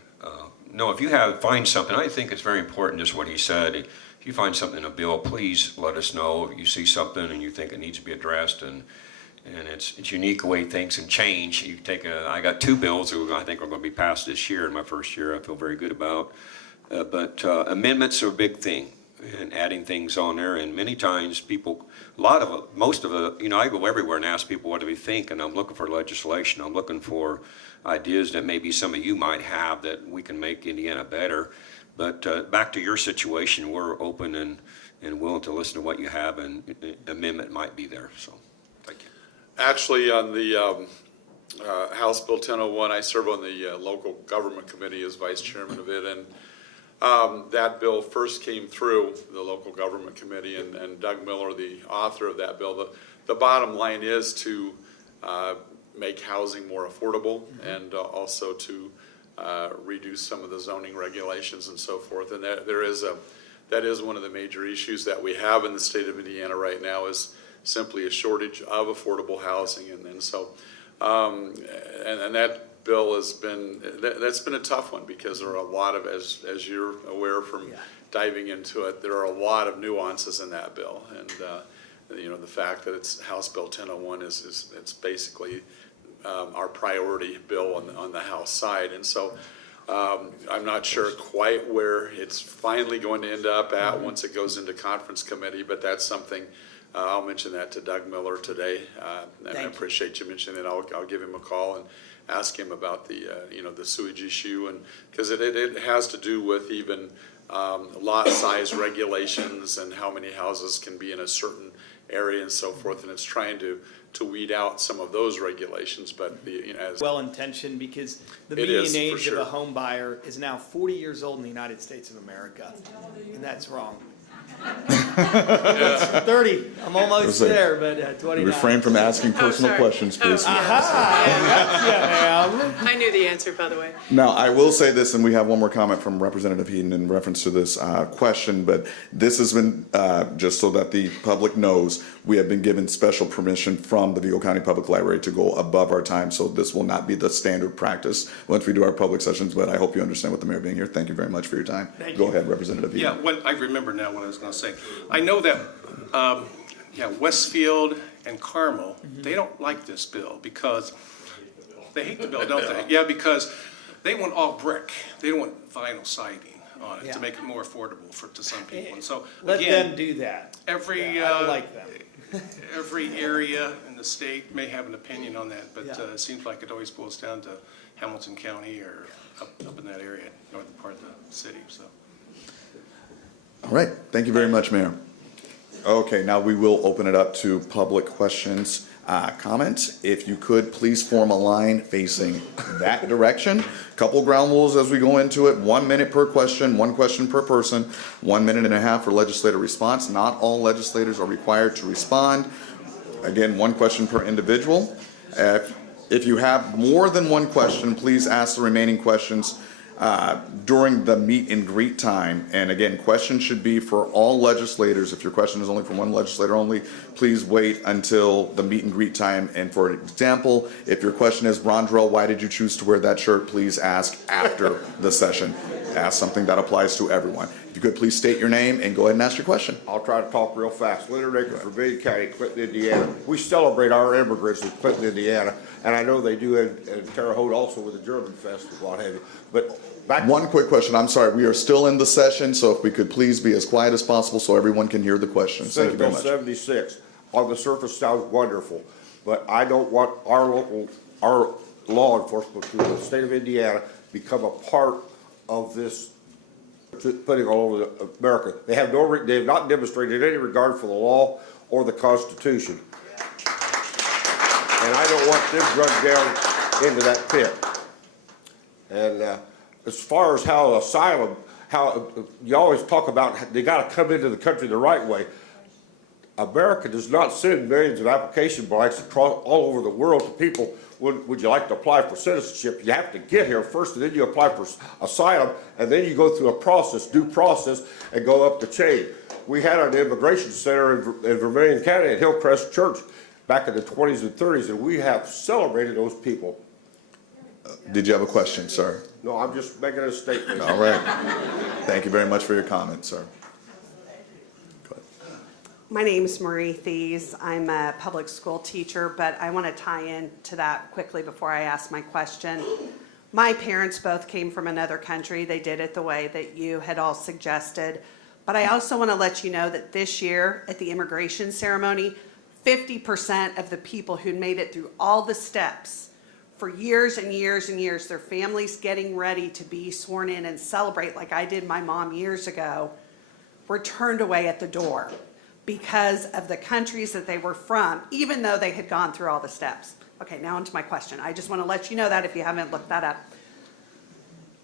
no, if you find something, I think it's very important, just what he said. If you find something in a bill, please let us know. If you see something and you think it needs to be addressed, and it's unique the way things can change. I got 2 bills that I think are going to be passed this year, in my first year. I feel very good about. But amendments are a big thing, and adding things on there. And many times most of it, I go everywhere and ask people, what do they think? And I'm looking for legislation. I'm looking for ideas that maybe some of you might have that we can make Indiana better. But back to your situation, we're open and willing to listen to what you have, and amendment might be there. So, thank you. Actually, on the House Bill 1001, I serve on the local government committee as vice chairman of it, and that bill first came through the local government committee, and Doug Miller, the author of that bill. The bottom line is to make housing more affordable, and also to reduce some of the zoning regulations and so forth. And that is one of the major issues that we have in the state of Indiana right now, is simply a shortage of affordable housing. And so and that bill that's been a tough one, because there are a lot of, as you're aware from diving into it, there are a lot of nuances in that bill. And the fact that it's House Bill 1001 it's basically our priority bill on the House side. And so I'm not sure quite where it's finally going to end up at once it goes into conference committee, but that's something I'll mention that to Doug Miller today. And I appreciate you mentioning it. I'll give him a call and ask him about the the sewage issue, and because it has to do with even lot size regulations and how many houses can be in a certain area and so forth, and it's trying to weed out some of those regulations, but as well-intentioned, because the It is, median for age of sure. a home buyer is now 40 years old in the United States of America, and that's wrong. 30, I'm almost there, but 29. Refrain from asking personal sorry. questions, please. I knew the answer, by the way. Now, I will say this, and we have one more comment from Representative Heaton in reference to this question, but this has been, just so that the public knows, we have been given special permission from the Vigo County Public Library to go above our time, so this will not be the standard practice once we do our public sessions, but I hope you understand with the mayor being here. Thank you very much for your time. Go ahead, Representative Heaton. Yeah, I remember now what I was going to say. I know that, Westfield and Carmel, they don't like this bill because they hate the bill, don't they? Yeah, because they want all brick. They don't want vinyl siding on it to make it more affordable to some people. And so, Let again, them do that. every, I don't like them. every area in the state may have an opinion on that, but it seems like it always boils down to Hamilton County or up in that area, northern part of the city, so. All right, thank you very much, Mayor. Okay, now we will open it up to public questions, comments. If you could, please form a line facing that direction. Couple ground rules as we go into it. 1 minute per question, 1 question per person, 1.5 minutes for legislative response. Not all legislators are required to respond. Again, 1 question per individual. If you have more than 1 question, please ask the remaining questions during the meet and greet time. And again, questions should be for all legislators. If your question is only for one legislator only, please wait until the meet and greet time. And for example, if your question is, Rondrell, why did you choose to wear that shirt? Please ask after the session. Ask something that applies to everyone. If you could please state your name and go ahead and ask your question. I'll try to talk real fast. Leonard Akers from Vigo County, Clinton, Indiana. We celebrate our immigrants in Clinton, Indiana, and I know they do in Terre Haute also with the German Fest and what have you. But back One quick question. I'm sorry, we are still in the session, so if we could please be as quiet as possible so everyone can hear the questions. Thank you very much. 76 on the surface sounds wonderful, but I don't want our law enforcement through the state of Indiana become a part of this putting all over America. They have not demonstrated any regard for the law or the Constitution. And I don't want them drugged down into that pit. And as far as how asylum, how you always talk about they got to come into the country the right way. America does not send millions of application blanks across all over the world to people. Would you like to apply for citizenship? You have to get here first, and then you apply for asylum, and then you go through a process, due process, and go up the chain. We had an immigration center in Vermilion County at Hillcrest Church back in the 20s and 30s, and we have celebrated those people. Did you have a question, sir? No, I'm just making a statement. All right. Thank you very much for your comment, sir. My name is Marie Thies. I'm a public school teacher, but I want to tie in to that quickly before I ask my question. My parents both came from another country. They did it the way that you had all suggested. But I also want to let you know that this year at the immigration ceremony, 50% of the people who made it through all the steps for years and years and years, their families getting ready to be sworn in and celebrate like I did my mom years ago, were turned away at the door because of the countries that they were from, even though they had gone through all the steps. Okay, now onto my question. I just want to let you know that if you haven't looked that up.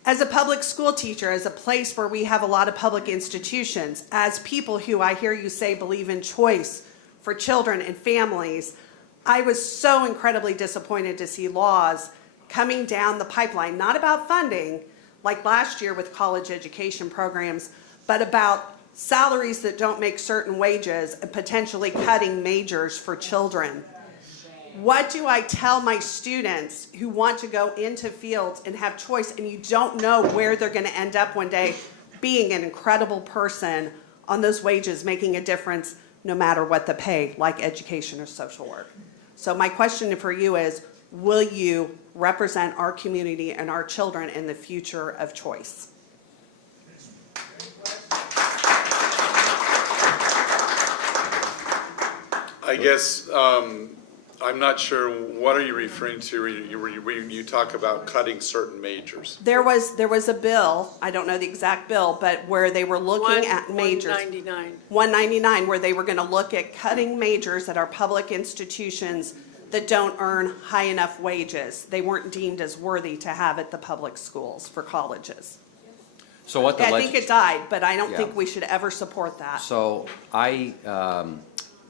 As a public school teacher, as a place where we have a lot of public institutions, as people who I hear you say believe in choice for children and families, I was so incredibly disappointed to see laws coming down the pipeline, not about funding, like last year with college education programs, but about salaries that don't make certain wages and potentially cutting majors for children. What do I tell my students who want to go into fields and have choice and you don't know where they're going to end up one day being an incredible person on those wages, making a difference no matter what the pay, like education or social work? So my question for you is, will you represent our community and our children in the future of choice? I guess I'm not sure, what are you referring to when you talk about cutting certain majors? There was a bill, I don't know the exact bill, but where they were looking at majors. 199. 199, where they were going to look at cutting majors at our public institutions that don't earn high enough wages. They weren't deemed as worthy to have at the public schools for colleges. So what the I think it died, but I don't Yeah. think we should ever support that. So I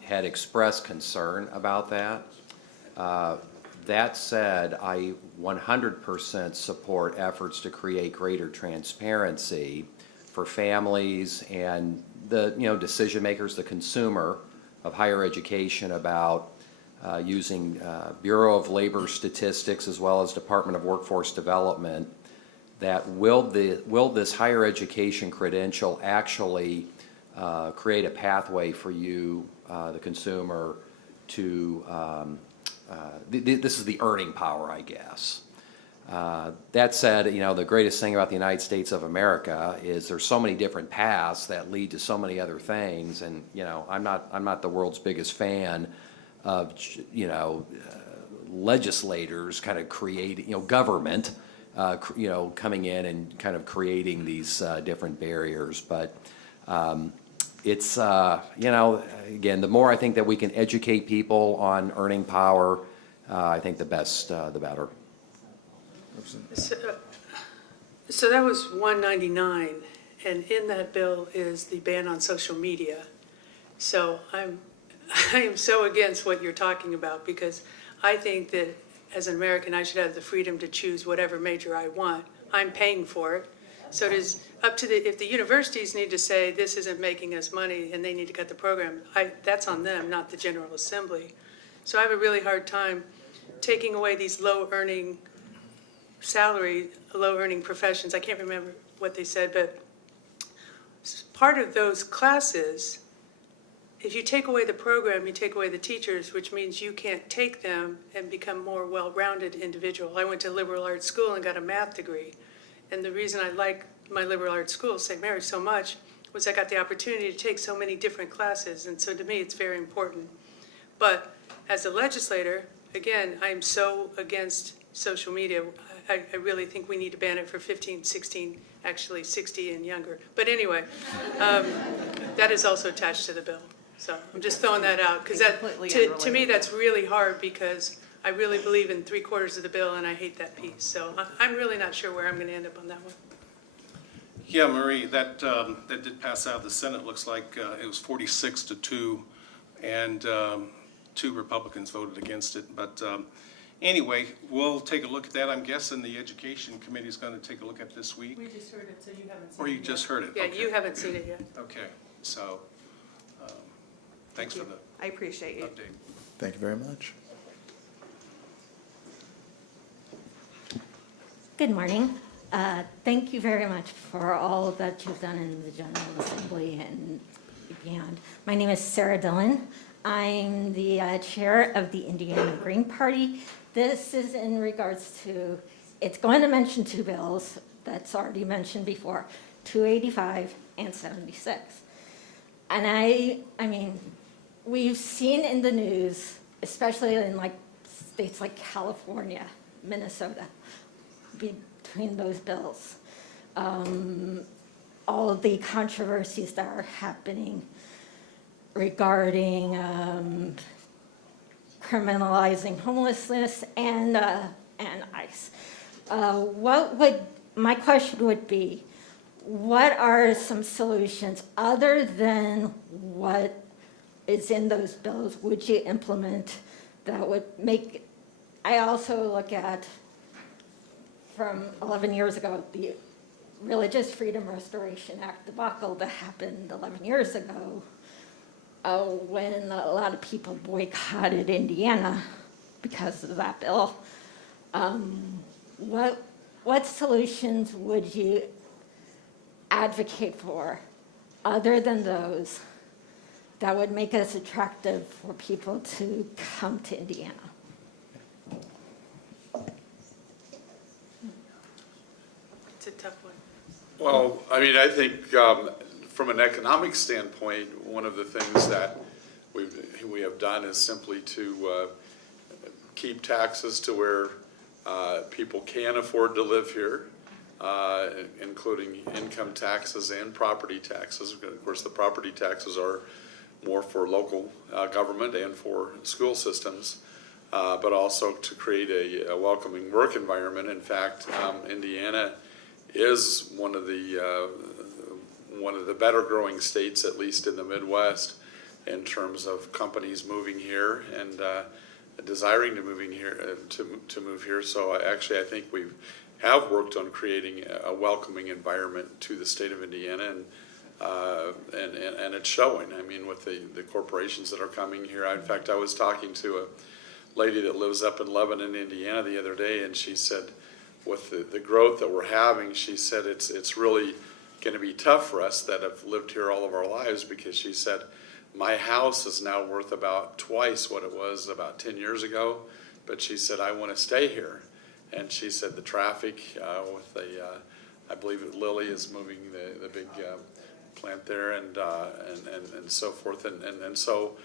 had expressed concern about that. That said, I 100% support efforts to create greater transparency for families and the decision makers, the consumer of higher education, about using Bureau of Labor Statistics as well as Department of Workforce Development. That will this higher education credential actually create a pathway for you, the consumer, to this is the earning power, I guess. That said, the greatest thing about the United States of America is there's so many different paths that lead to so many other things, and I'm not the world's biggest fan of legislators kind of creating government coming in and kind of creating these different barriers, but it's again, the more I think that we can educate people on earning power, I think the better. So that was 199, and in that bill is the ban on social media. So I am so against what you're talking about, because I think that as an American I should have the freedom to choose whatever major I want. I'm paying for it. So it is up to if the universities need to say this isn't making us money and they need to cut the program, that's on them, not the General Assembly. So I have a really hard time taking away these low-earning salary, low-earning professions. I can't remember what they said, but part of those classes, if you take away the program, you take away the teachers, which means you can't take them and become more well-rounded individual. I went to liberal arts school and got a math degree. And the reason I like my liberal arts school, St. Mary's, so much was I got the opportunity to take so many different classes. And so to me, it's very important. But as a legislator, again, I am so against social media. I really think we need to ban it for 15, 16, actually 60 and younger. But anyway, that is also attached to the bill. So I'm just throwing that out, because to me, that's really hard, because I really believe in 3/4 of the bill, and I hate that piece. So I'm really not sure where I'm going to end up on that one. Yeah, Marie, that did pass out of the Senate. Looks like it was 46-2, and 2 Republicans voted against it. But anyway, we'll take a look at that. I'm guessing the Education Committee is going to take a look at this week. We just heard it, so you haven't seen it. Or you just heard it? Yeah, Okay. you haven't seen it yet. Okay, so thanks for the I appreciate you. update. Thank you very much. Good morning. Thank you very much for all that you've done in the General Assembly and beyond. My name is Sarah Dillon. I'm the chair of the Indiana Green Party. This is in regards to, it's going to mention 2 bills that's already mentioned before, 285 and 76. And I mean, we've seen in the news, especially in states like California, Minnesota, between those bills, all of the controversies that are happening regarding criminalizing homelessness and ICE. My question would be, what are some solutions other than what is in those bills would you implement that would make, I also look at from 11 years ago, the Religious Freedom Restoration Act debacle that happened 11 years ago, when a lot of people boycotted Indiana because of that bill. What solutions would you advocate for other than those that would make us attractive for people to come to Indiana? It's a tough one. Well, I mean, I think from an economic standpoint, one of the things that we have done is simply to keep taxes to where people can afford to live here, including income taxes and property taxes. Of course, the property taxes are more for local government and for school systems, but also to create a welcoming work environment. In fact, Indiana is one of the better growing states, at least in the Midwest, in terms of companies moving here and desiring to moving here to move here. So I think we have worked on creating a welcoming environment to the state of Indiana, and it's showing. I mean, with the corporations that are coming here. In fact, I was talking to a lady that lives up in Lebanon, Indiana, the other day, and she said, with the growth that we're having, she said it's really going to be tough for us that have lived here all of our lives, because she said, my house is now worth about twice what it was about 10 years ago, but she said, I want to stay here. And she said the traffic with I believe Lilly is moving the big plant there, and so forth, and so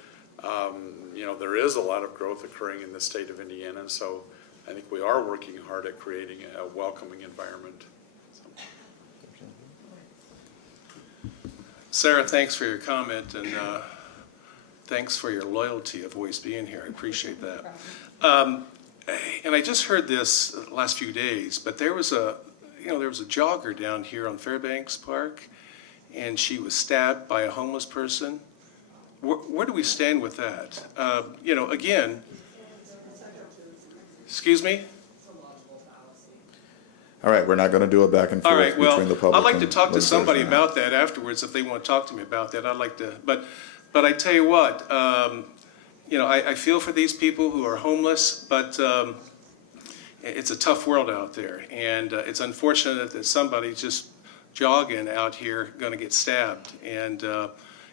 there is a lot of growth occurring in the state of Indiana, and so I think we are working hard at creating a welcoming environment. Sarah, thanks for your comment, and thanks for your loyalty of always being here. I appreciate that. And I just heard this the last few days, but there was a jogger down here on Fairbanks Park, and she was stabbed by a homeless person. Where do we stand with that? Again, excuse me? All right, we're not going to do a back and forth All right, well, between the public. I'd like to and talk to somebody legislation. about that afterwards if they want to talk to me about that. I'd like to, but I tell you what, I feel for these people who are homeless, but it's a tough world out there, and it's unfortunate that somebody just jogging out here going to get stabbed. And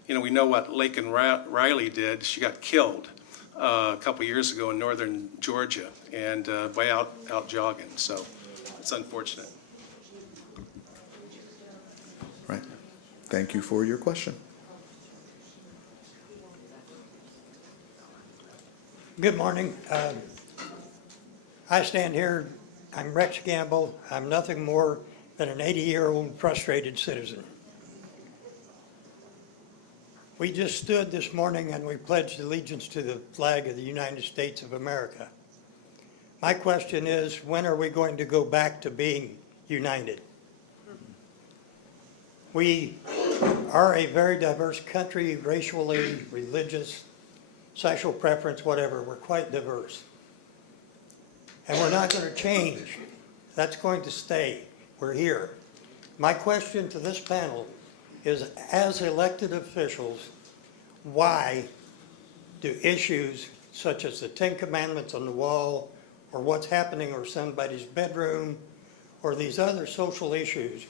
we know what Laken Riley did. She got killed a couple years ago in northern Georgia, and by out jogging. So it's unfortunate. Right. Thank you for your question. Good morning. I stand here, I'm Rex Gamble. I'm nothing more than an 80-year-old frustrated citizen. We just stood this morning and we pledged allegiance to the flag of the United States of America. My question is, when are we going to go back to being united? We are a very diverse country, racially, religious, sexual preference, whatever. We're quite diverse. And we're not going to change. That's going to stay. We're here. My question to this panel is, as elected officials, why do issues such as the Ten Commandments on the wall, or what's happening in somebody's bedroom, or these other social issues,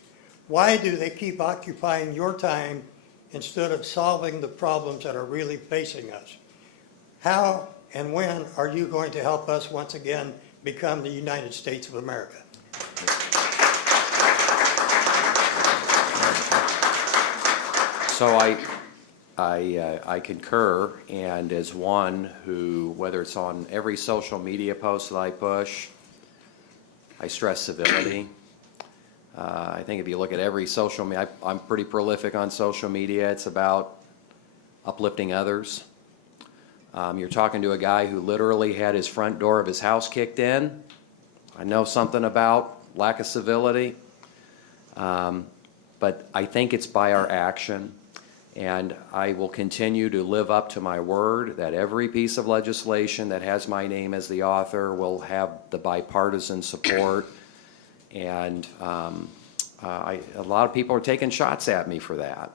why do they keep occupying your time instead of solving the problems that are really facing us? How and when are you going to help us once again become the United States of America? So I concur, and as one who, whether it's on every social media post that I push, I stress civility. I think if you look at every social media, I'm pretty prolific on social media. It's about uplifting others. You're talking to a guy who literally had his front door of his house kicked in. I know something about lack of civility, but I think it's by our action. And I will continue to live up to my word that every piece of legislation that has my name as the author will have the bipartisan support. And a lot of people are taking shots at me for that,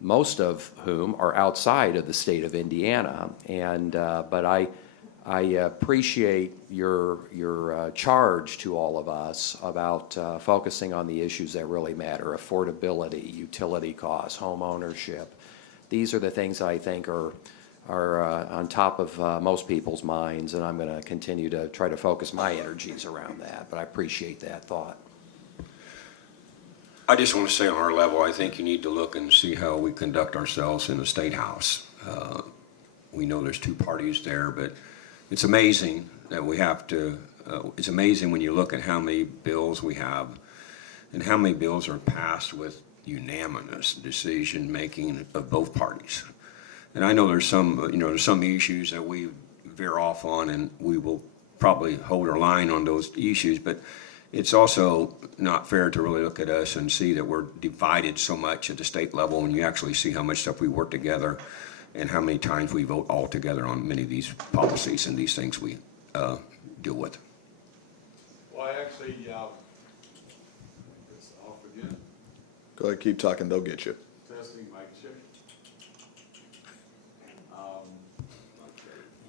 most of whom are outside of the state of Indiana. And but I appreciate your charge to all of us about focusing on the issues that really matter: affordability, utility costs, home ownership. These are the things that I think are on top of most people's minds, and I'm going to continue to try to focus my energies around that. But I appreciate that thought. I just want to say on our level, I think you need to look and see how we conduct ourselves in the State House. We know there's two parties there, but it's amazing that we have to, it's amazing when you look at how many bills we have and how many bills are passed with unanimous decision-making of both parties. And I know there's some issues that we veer off on, and we will probably hold our line on those issues, but it's also not fair to really look at us and see that we're divided so much at the state level when you actually see how much stuff we work together and how many times we vote all together on many of these policies and these things we deal with. Well, I actually, it's off again. Go ahead, keep talking, they'll get you. Testing, mic check.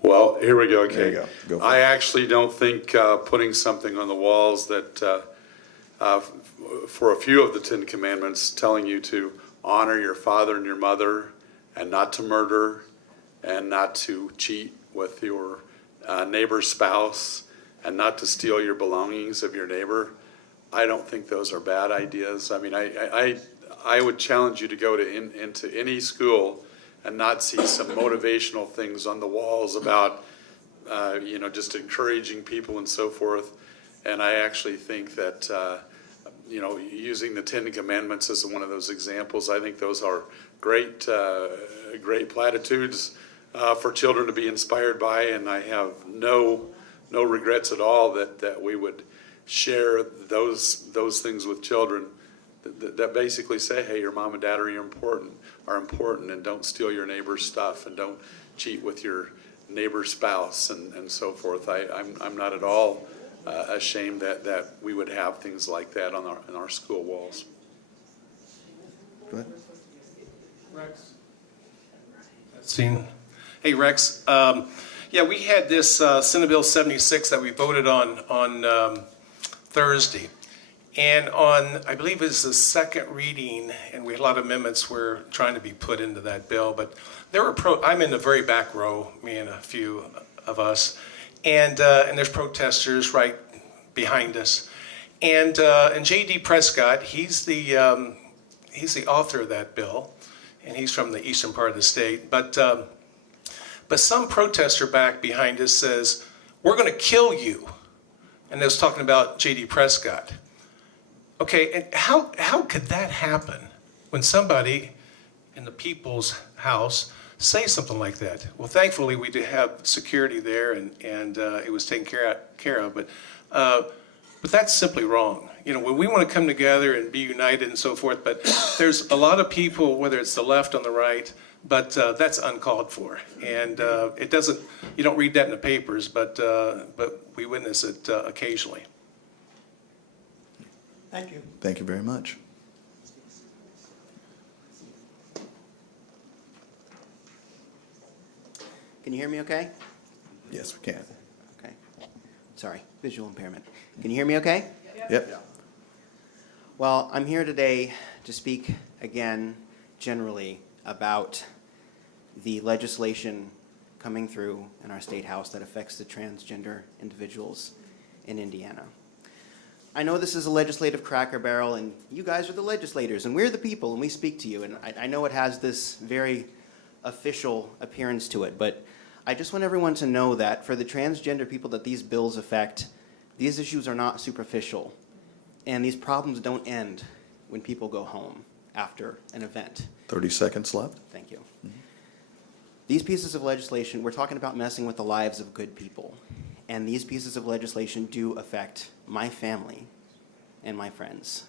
Well, here we go. Okay. There you go. Go for I it. actually don't think putting something on the walls that for a few of the Ten Commandments telling you to honor your father and your mother and not to murder and not to cheat with your neighbor's spouse and not to steal your belongings of your neighbor, I don't think those are bad ideas. I mean, I would challenge you to go into any school and not see some motivational things on the walls about, just encouraging people and so forth. And I actually think that, using the Ten Commandments as one of those examples, I think those are great platitudes for children to be inspired by. And I have no regrets at all that we would share those things with children that basically say, hey, your mom and dad are important, and don't steal your neighbor's stuff, and don't cheat with your neighbor's spouse, and so forth. I'm not at all ashamed that we would have things like that on our school walls. Go ahead. Rex. Scene. Hey, Rex. We had this Senate Bill 76 that we voted on Thursday. And on, I believe it's the second reading, and we had a lot of amendments were trying to be put into that bill, but there were I'm in the very back row, me and a few of us, and there's protesters right behind us. And J.D. Prescott, he's the author of that bill, and he's from the eastern part of the state. But some protester back behind us says, "We're going to kill you," and they was talking about J.D. Prescott. Okay, and how could that happen when somebody in the people's house say something like that? Well, thankfully we do have security there, and it was taken care of. But that's simply wrong. When we want to come together and be united and so forth, but there's a lot of people, whether it's the left or the right, but that's uncalled for, and it doesn't. You don't read that in the papers, but we witness it occasionally. Thank you. Thank you very much. Can you hear me okay? Yes, we can. Okay. Sorry, visual impairment. Can you hear me okay? Yep. Well, I'm here today to speak again generally about the legislation coming through in our state house that affects the transgender individuals in Indiana. I know this is a legislative cracker barrel, and you guys are the legislators, and we're the people, and we speak to you. And I know it has this very official appearance to it, but I just want everyone to know that for the transgender people that these bills affect, these issues are not superficial, and these problems don't end when people go home after an event. 30 seconds left. Thank you. These pieces of legislation, we're talking about messing with the lives of good people. And these pieces of legislation do affect my family and my friends.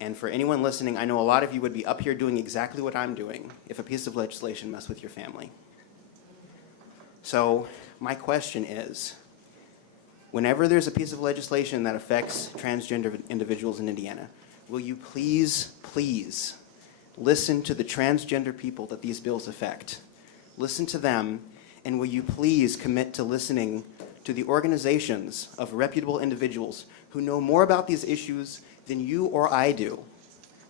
And for anyone listening, I know a lot of you would be up here doing exactly what I'm doing if a piece of legislation messed with your family. So my question is, whenever there's a piece of legislation that affects transgender individuals in Indiana, will you please listen to the transgender people that these bills affect? Listen to them. And will you please commit to listening to the organizations of reputable individuals who know more about these issues than you or I do?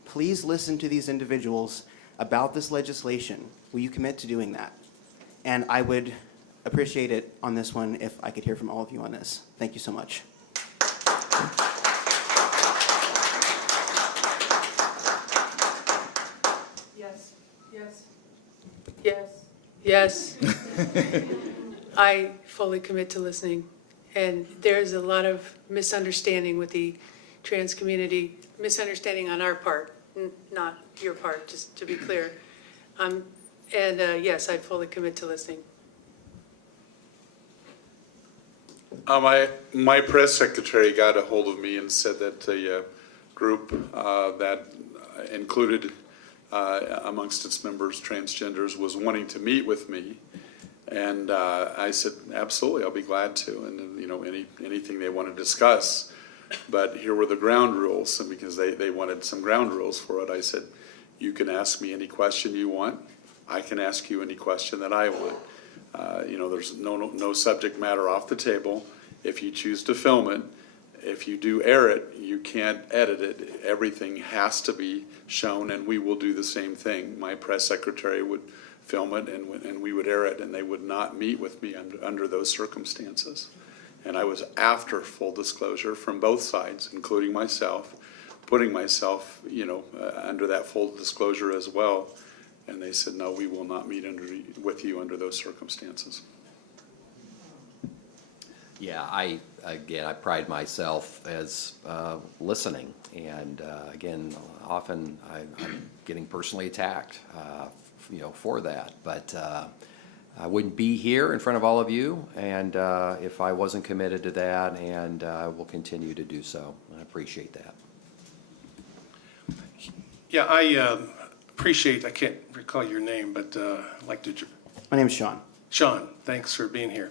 Please listen to these individuals about this legislation. Will you commit to doing that? And I would appreciate it on this one if I could hear from all of you on this. Thank you so much. Yes, yes, yes, yes. I fully commit to listening. And there's a lot of misunderstanding with the trans community, misunderstanding on our part, not your part, just to be clear. Yes, I fully commit to listening. My press secretary got a hold of me and said that the group that included amongst its members transgenders was wanting to meet with me. And I said, absolutely, I'll be glad to. And you know, anything they want to discuss. But here were the ground rules, and because they wanted some ground rules for it, I said, you can ask me any question you want. I can ask you any question that I want. You know, there's no subject matter off the table. If you choose to film it, if you do air it, you can't edit it. Everything has to be shown, and we will do the same thing. My press secretary would film it, and we would air it, and they would not meet with me under those circumstances. And I was after full disclosure from both sides, including myself, putting myself, you know, under that full disclosure as well. And they said, no, we will not meet with you under those circumstances. Yeah, I pride myself as listening, and again, often I'm getting personally attacked, you know, for that. But I wouldn't be here in front of all of you, and if I wasn't committed to that, and I will continue to do so. I appreciate that. Yeah, I appreciate, I can't recall your name, but I'd like to. My name is Sean. Sean, thanks for being here.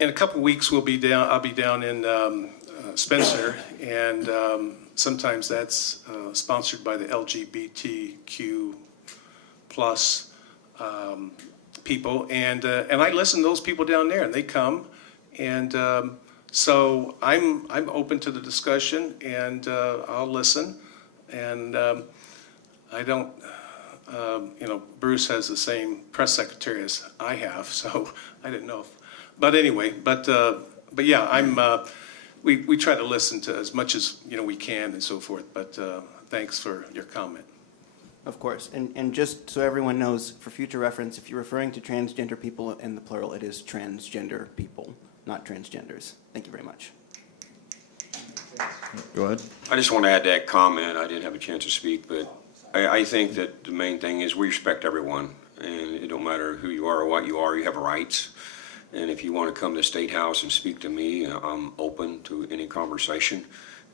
In a couple of weeks, I'll be down in Spencer, and sometimes that's sponsored by the LGBTQ plus people, and I listen to those people down there, and they come, and so I'm open to the discussion, and I'll listen, and I don't, you know, Bruce has the same press secretary as I have, so I didn't know if. But anyway, but yeah, we try to listen to as much as, you know, we can and so forth, but thanks for your comment. Of course, and just so everyone knows, for future reference, if you're referring to transgender people in the plural, it is transgender people, not transgenders. Thank you very much. Go ahead. I just want to add that comment. I didn't have a chance to speak, but I think that the main thing is we respect everyone, and it don't matter who you are or what you are, you have rights. And if you want to come to the State House and speak to me, I'm open to any conversation.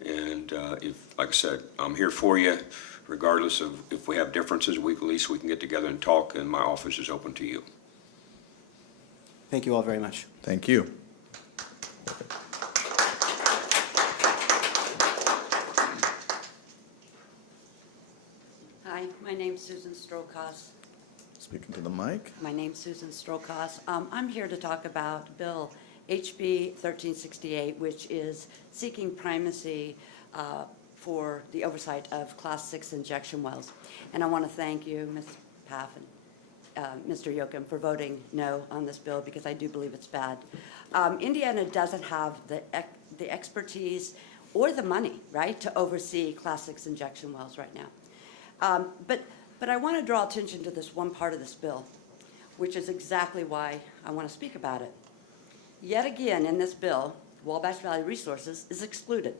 And if, like I said, I'm here for you, regardless of if we have differences, at least we can get together and talk, and my office is open to you. Thank you all very much. Thank you. Hi, my name's Susan Strokos. Speaking to the mic. My name's Susan Strokos. I'm here to talk about Bill HB 1368, which is seeking primacy for the oversight of Class 6 injection wells. And I want to thank you, Ms. Paff and Mr. Yoakum, for voting no on this bill, because I do believe it's bad. Indiana doesn't have the expertise or the money, right, to oversee Class 6 injection wells right now. But I want to draw attention to this one part of this bill, which is exactly why I want to speak about it. Yet again, in this bill, Wabash Valley Resources is excluded.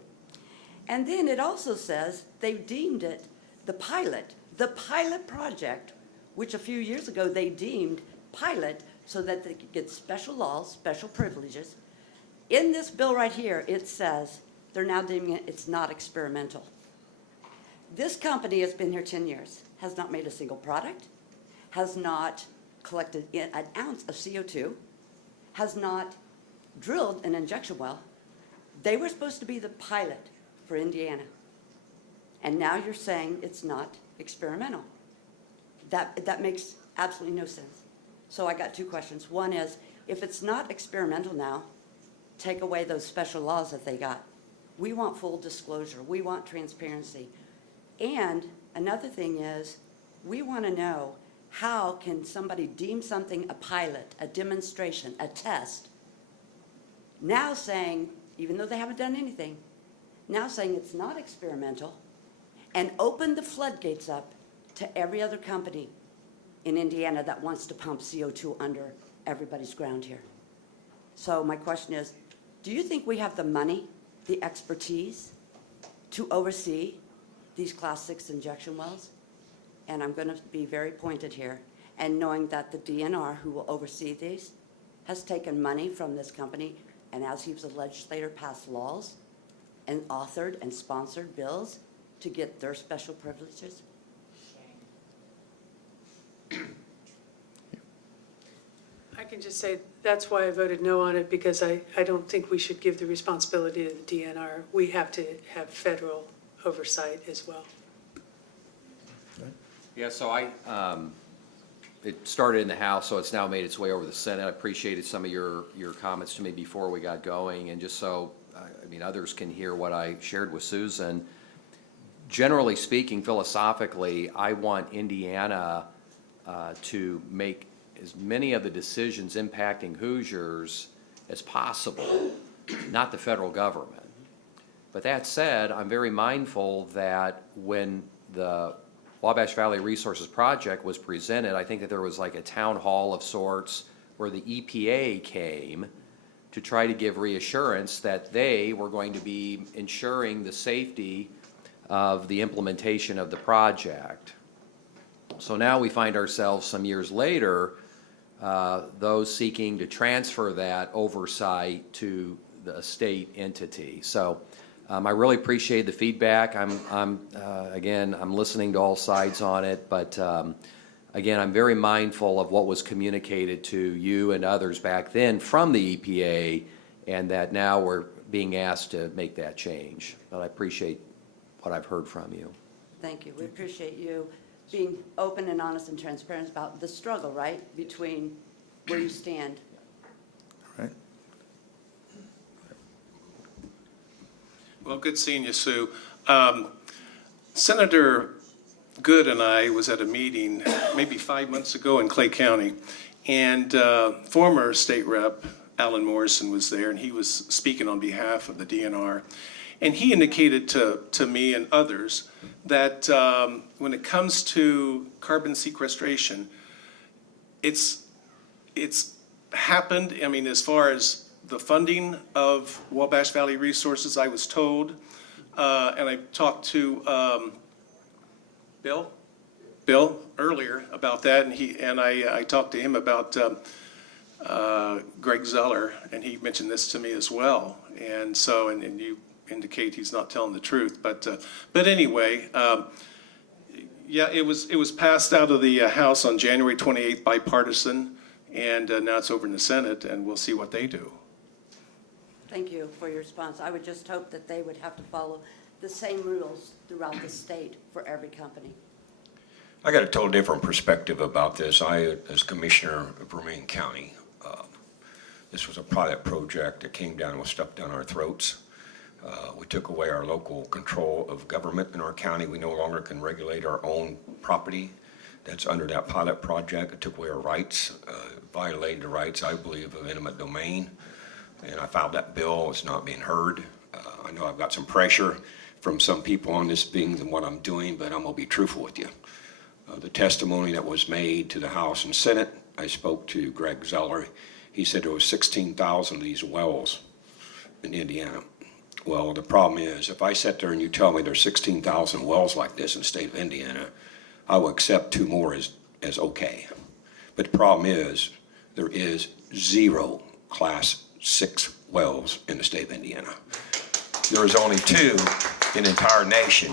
And then it also says they've deemed it the pilot project, which a few years ago they deemed pilot so that they could get special laws, special privileges. In this bill right here, it says they're now deeming it, it's not experimental. This company has been here 10 years. Has not made a single product, has not collected an ounce of CO2, has not drilled an injection well. They were supposed to be the pilot for Indiana. And now you're saying it's not experimental. That makes absolutely no sense. So I got two questions. One is, if it's not experimental now, take away those special laws that they got. We want full disclosure. We want transparency. And another thing is, we want to know, how can somebody deem something a pilot, a demonstration, a test, now saying, even though they haven't done anything, now saying it's not experimental, and open the floodgates up to every other company in Indiana that wants to pump CO2 under everybody's ground here. So my question is, do you think we have the money, the expertise to oversee these Class 6 injection wells? And I'm going to be very pointed here. And knowing that the DNR, who will oversee these, has taken money from this company, and as he was a legislator, passed laws and authored and sponsored bills to get their special privileges? I can just say that's why I voted no on it, because I don't think we should give the responsibility to the DNR. We have to have federal oversight as well. Yeah, so it started in the House, so it's now made its way over the Senate. I appreciated some of your comments to me before we got going, and just so, others can hear what I shared with Susan. Generally speaking, philosophically, I want Indiana to make as many of the decisions impacting Hoosiers as possible, not the federal government. But that said, I'm very mindful that when the Wabash Valley Resources Project was presented, I think that there was like a town hall of sorts where the EPA came to try to give reassurance that they were going to be ensuring the safety of the implementation of the project. So now we find ourselves some years later, those seeking to transfer that oversight to the state entity. So I really appreciate the feedback. Again, I'm listening to all sides on it, but again, I'm very mindful of what was communicated to you and others back then from the EPA, and that now we're being asked to make that change. But I appreciate what I've heard from you. Thank you. We appreciate you being open and honest and transparent about the struggle, right, between where you stand. Right. Well, good seeing you, Sue. Senator Good and I was at a meeting maybe 5 months ago in Clay County, and former state rep Alan Morrison was there, and he was speaking on behalf of the DNR. And he indicated to me and others that when it comes to carbon sequestration, it's happened. I mean, as far as the funding of Wabash Valley Resources, I was told, and I talked to Bill earlier about that, and I talked to him about Greg Zeller, and he mentioned this to me as well. And so, and you indicate he's not telling the truth, but anyway, yeah, it was passed out of the House on January 28th, bipartisan, and now it's over in the Senate, and we'll see what they do. Thank you for your response. I would just hope that they would have to follow the same rules throughout the state for every company. I got a total different perspective about this. I, as Commissioner of Vermilion County, this was a pilot project that came down and was stuffed down our throats. We took away our local control of government in our county. We no longer can regulate our own property that's under that pilot project. It took away our rights, violated the rights, I believe, of eminent domain. And I filed that bill. It's not being heard. I know I've got some pressure from some people on this being than what I'm doing, but I'm going to be truthful with you. The testimony that was made to the House and Senate, I spoke to Greg Zeller. He said there was 16,000 of these wells in Indiana. Well, the problem is, if I sit there and you tell me there's 16,000 wells like this in the state of Indiana, I will accept 2 more as okay. But the problem is, there is 0 Class 6 wells in the state of Indiana. There is only 2 in the entire nation,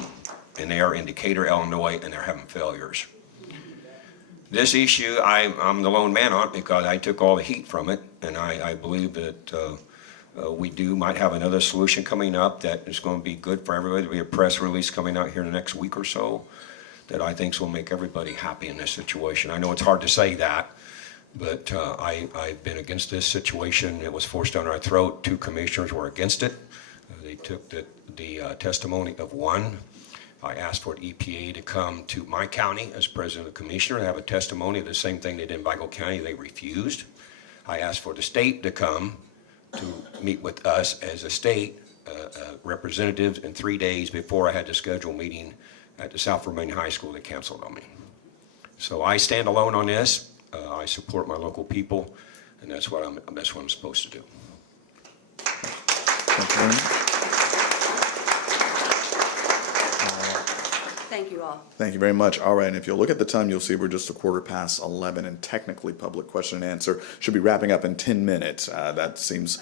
and they are in Decatur, Illinois, and they're having failures. This issue, I'm the lone man on it because I took all the heat from it, and I believe that we might have another solution coming up that is going to be good for everybody. There'll be a press release coming out here in the next week or so that I think will make everybody happy in this situation. I know it's hard to say that, but I've been against this situation. It was forced down our throat. 2 commissioners were against it. They took the testimony of 1. I asked for the EPA to come to my county as president of the commissioner and have a testimony of the same thing they did in Vigo County. They refused. I asked for the state to come to meet with us as a state representatives, and 3 days before I had to schedule a meeting at the South Vermilion High School, they canceled on me. So I stand alone on this. I support my local people. and that's what I'm supposed to do. Thank you very much. Thank you all. Thank you very much. All right, and if you'll look at the time, you'll see we're just 11:15, and technically public question and answer should be wrapping up in 10 minutes. That seems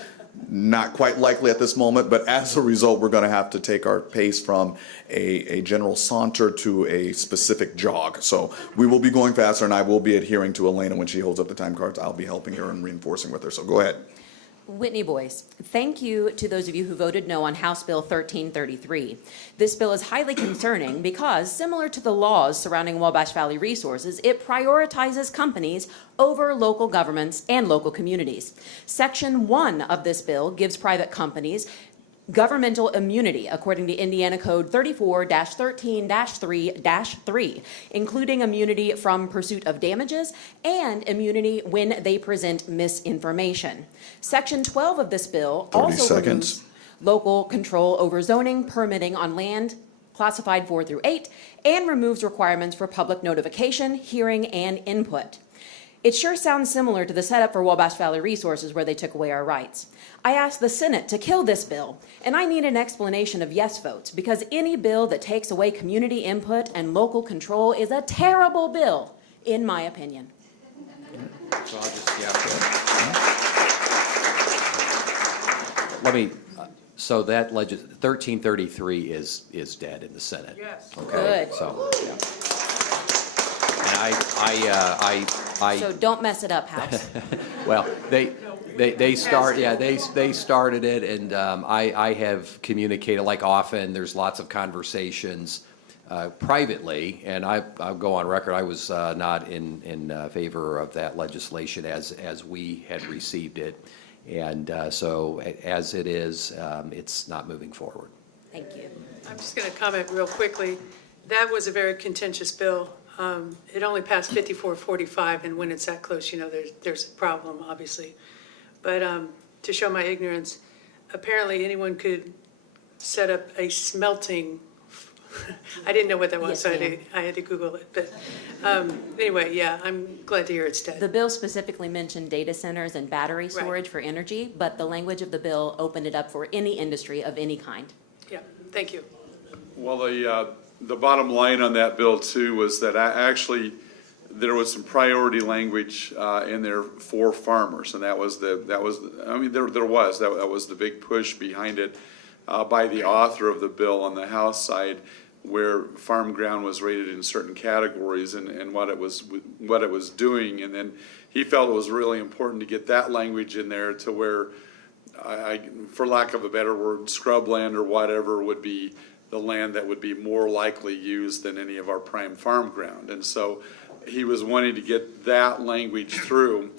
not quite likely at this moment, but as a result, we're going to have to take our pace from a general saunter to a specific jog. So we will be going faster, and I will be adhering to Elena when she holds up the time cards. I'll be helping her and reinforcing with her. So go ahead. Whitney Boyce, thank you to those of you who voted no on House Bill 1333. This bill is highly concerning because, similar to the laws surrounding Wabash Valley Resources, it prioritizes companies over local governments and local communities. Section 1 of this bill gives private companies governmental immunity, according to Indiana Code 34-13-3-3, including immunity from pursuit of damages and immunity when they present misinformation. Section 12 of this bill also removes local control over zoning, permitting on land classified 4 through 8, and removes requirements for public notification, hearing, and input. It sure sounds similar to the setup for Wabash Valley Resources, where they took away our rights. I asked the Senate to kill this bill, and I need an explanation of yes votes, because any bill that takes away community input and local control is a terrible bill, in my opinion. So I'll just, let me, so that 1333 is dead in the Senate. Yes. Okay. Good. So, yeah. And So don't mess it up, House. well, they started it, and I have communicated, like often, there's lots of conversations privately, and I'll go on record, I was not in favor of that legislation as we had received it, and so as it is, it's not moving forward. Thank you. I'm just going to comment real quickly. That was a very contentious bill. It only passed 54-45, and when it's that close, you know, there's a problem, obviously. But to show my ignorance, apparently anyone could set up a smelting. I didn't know what that was, Yes, so ma'am. I had to Google it. But anyway, yeah, I'm glad to hear it's dead. The bill specifically mentioned data centers and battery storage for energy, but the language of the bill opened it up for any industry of any kind. Yeah, thank you. Well, the bottom line on that bill too was that there was some priority language in there for farmers, and that was the big push behind it by the author of the bill on the House side, where farm ground was rated in certain categories and what it was doing, and then he felt it was really important to get that language in there to where, for lack of a better word, scrubland or whatever would be the land that would be more likely used than any of our prime farm ground. And so he was wanting to get that language through.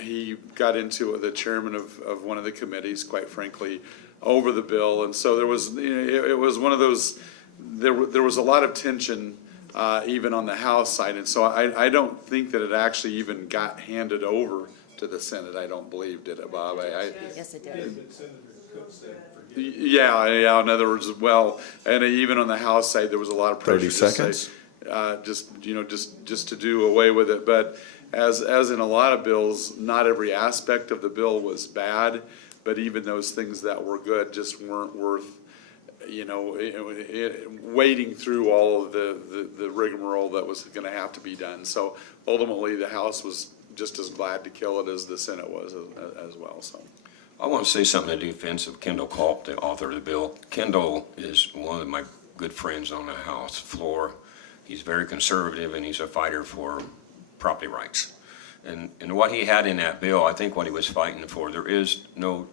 He got into the chairman of one of the committees, quite frankly, over the bill. And so there was, it was one of those, there was a lot of tension even on the House side. And so I don't think that it actually even got handed over to the Senate. I don't believe, did it, Bob? Yes, it did. Yeah. In other words, well, and even on the House side, there was a lot of pressure. 30 seconds. To say, just to do away with it. But as in a lot of bills, not every aspect of the bill was bad, but even those things that were good just weren't worth, wading through all of the rigmarole that was going to have to be done. So ultimately, the House was just as glad to kill it as the Senate was as well. So. I want to say something in defense of Kendall Culp, the author of the bill. Kendall is one of my good friends on the House floor. He's very conservative, and he's a fighter for property rights. And what he had in that bill, I think what he was fighting for, there is no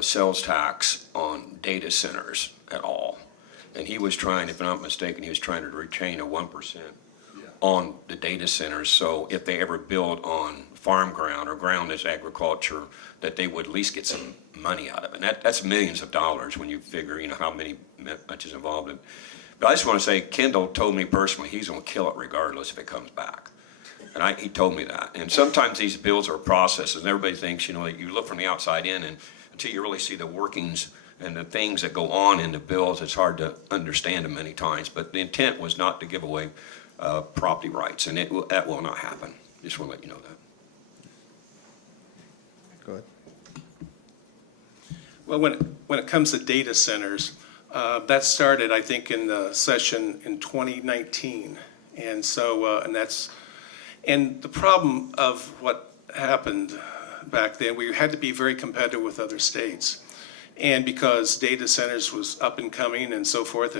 sales tax on data centers at all. And he was trying, if I'm not mistaken, he was trying to retain a 1% on the data centers. So if they ever build on farm ground or ground that's agriculture, that they would at least get some money out of it. And that's millions of dollars when you figure, how much is involved in. But I just want to say, Kendall told me personally he's going to kill it regardless if it comes back. And he told me that. And sometimes these bills are processes, and everybody thinks, you look from the outside in, and until you really see the workings and the things that go on in the bills, it's hard to understand them many times. But the intent was not to give away property rights, and that will not happen. Just want to let you know that. Go ahead. Well, when it comes to data centers, that started, I think, in the session in 2019. And so, and the problem of what happened back then, we had to be very competitive with other states. And because data centers was up and coming and so forth.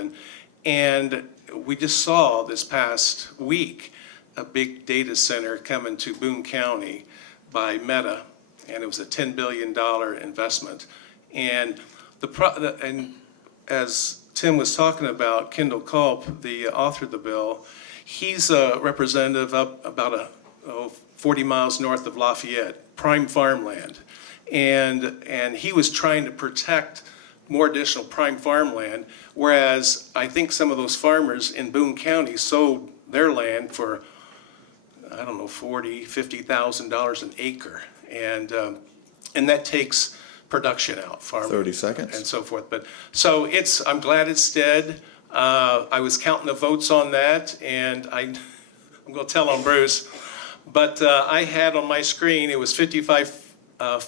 And we just saw this past week a big data center coming to Boone County by Meta. And it was a $10 billion investment. And and as Tim was talking about, Kendall Culp, the author of the bill, he's a representative up about 40 miles north of Lafayette, prime farmland. And he was trying to protect more additional prime farmland, whereas I think some of those farmers in Boone County sold their land for, I don't know, $40,000, $50,000 an acre. And that takes production out, farming. 30 seconds. And so forth. But so I'm glad it's dead. I was counting the votes on that, and I'm going to tell on Bruce. But I had on my screen, it was 45 or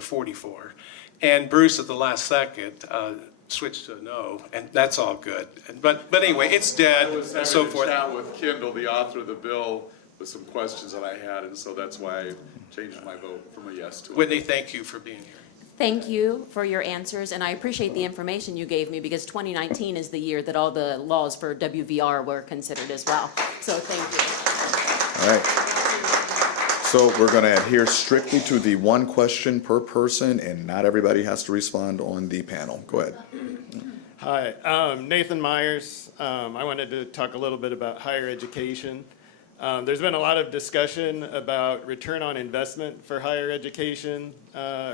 44. And Bruce at the last second switched to a no, and that's all good. But anyway, it's dead, I was and so having a forth. chat with Kendall, the author of the bill, with some questions that I had, and so that's why I changed my vote from a yes to a no. Whitney, thank you for being here. Thank you for your answers, and I appreciate the information you gave me because 2019 is the year that all the laws for WVR were considered as well. So thank you. All right. So we're going to adhere strictly to the one question per person, and not everybody has to respond on the panel. Go ahead. Hi, Nathan Myers. I wanted to talk a little bit about higher education. There's been a lot of discussion about return on investment for higher education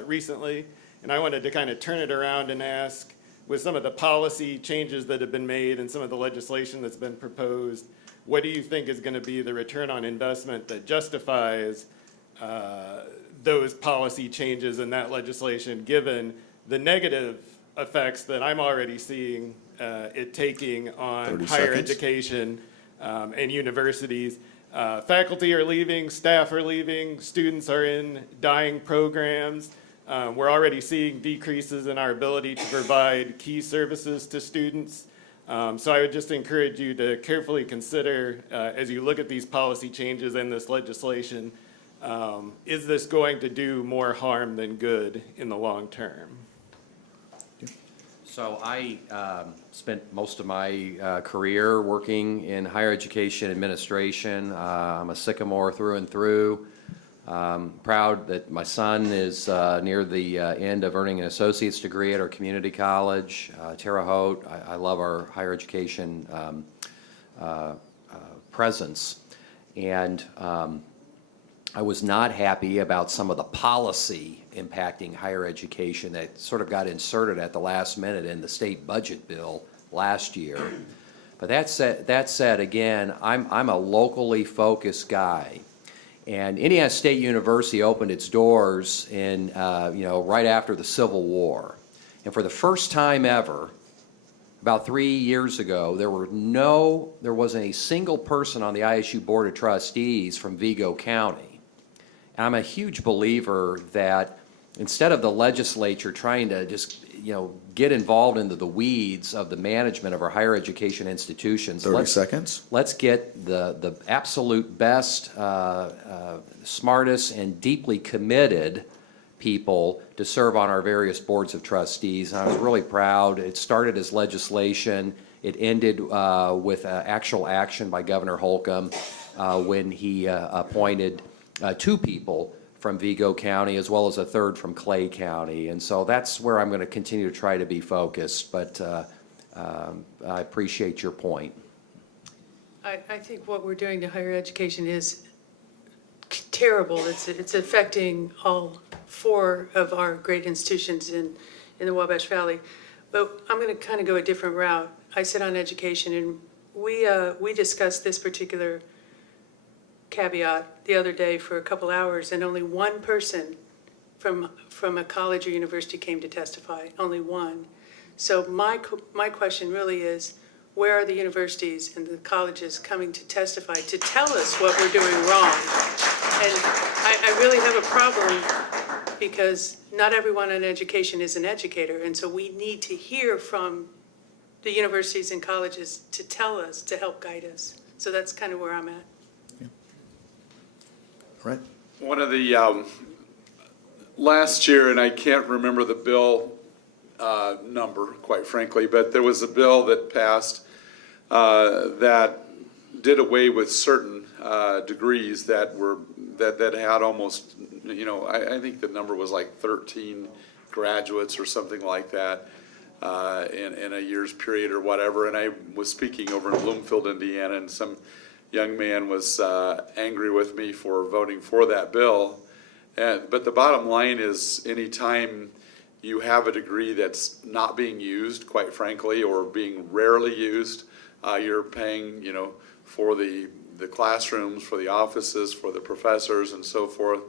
recently, and I wanted to kind of turn it around and ask, with some of the policy changes that have been made and some of the legislation that's been proposed, what do you think is going to be the return on investment that justifies those policy changes in that legislation, given the negative effects that I'm already seeing it taking on higher education and universities? Faculty are leaving, staff are leaving, students are in dying programs. We're already seeing decreases in our ability to provide key services to students. So I would just encourage you to carefully consider, as you look at these policy changes in this legislation, is this going to do more harm than good in the long term? So I spent most of my career working in higher education administration. I'm a Sycamore through and through. Proud that my son is near the end of earning an associate's degree at our community college, Terre Haute. I love our higher education presence. And I was not happy about some of the policy impacting higher education that sort of got inserted at the last minute in the state budget bill last year. But that said, again, I'm a locally focused guy. And Indiana State University opened its doors in, right after the Civil War. And for the first time ever, about 3 years ago, there wasn't a single person on the ISU Board of Trustees from Vigo County. And I'm a huge believer that instead of the legislature trying to just, get involved into the weeds of the management of our higher education institutions. 30 seconds. Let's get the absolute best, smartest, and deeply committed people to serve on our various boards of trustees. And I was really proud. It started as legislation. It ended with actual action by Governor Holcomb when he appointed 2 people from Vigo County, as well as a 3rd from Clay County. And so that's where I'm going to continue to try to be focused, but I appreciate your point. I think what we're doing to higher education is terrible. It's affecting all 4 of our great institutions in the Wabash Valley. But I'm going to kind of go a different route. I sit on education, and we discussed this particular caveat the other day for a couple hours, and only one person from a college or university came to testify, only one. So my question really is, where are the universities and the colleges coming to testify to tell us what we're doing wrong? And I really have a problem because not everyone in education is an educator, and so we need to hear from the universities and colleges to tell us, to help guide us. So that's kind of where I'm at. Right. One of the, last year, and I can't remember the bill number, quite frankly, but there was a bill that passed that did away with certain degrees that had almost, I think the number was like 13 graduates or something like that in a year's period or whatever. And I was speaking over in Bloomfield, Indiana, and some young man was angry with me for voting for that bill. But the bottom line is, anytime you have a degree that's not being used, quite frankly, or being rarely used, you're paying, for the classrooms, for the offices, for the professors, and so forth.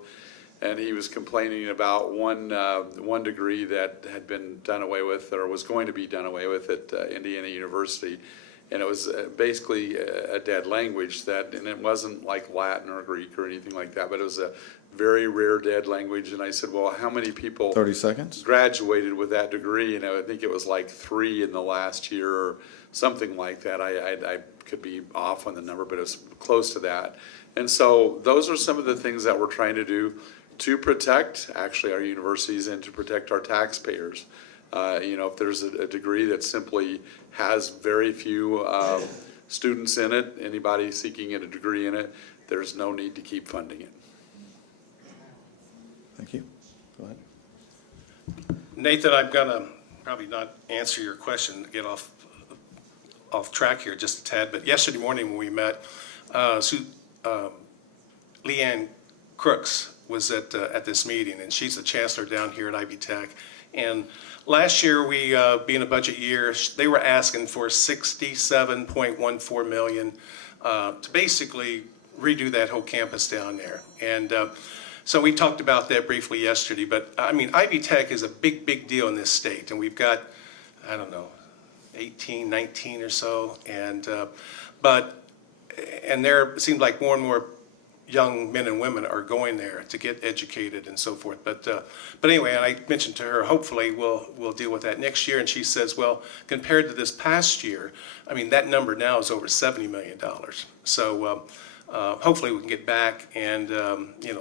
And he was complaining about one degree that had been done away with, or was going to be done away with at Indiana University. And it was basically a dead language and it wasn't like Latin or Greek or anything like that, but it was a very rare dead language. And I said, well, how many people 30 seconds graduated with that degree? And I think it was like 3 in the last year or something like that. I could be off on the number, but it was close to that. And so those are some of the things that we're trying to do to protect actually our universities and to protect our taxpayers. If there's a degree that simply has very few students in it, anybody seeking a degree in it, there's no need to keep funding it. Thank you. Go ahead. Nathan, I'm gonna probably not answer your question, get off track here just a tad, but yesterday morning when we met, Leanne Crooks was at this meeting, and she's the chancellor down here at Ivy Tech. And last year, we being a budget year, they were asking for $67.14 million to basically redo that whole campus down there. And so we talked about that briefly yesterday. But I mean, Ivy Tech is a big, big deal in this state, and we've got, I don't know, 18, 19 or so, and there it seems like more and more young men and women are going there to get educated and so forth. But anyway, and I mentioned to her, hopefully we'll deal with that next year. And she says, well, compared to this past year, I mean, that number now is over $70 million. So hopefully we can get back and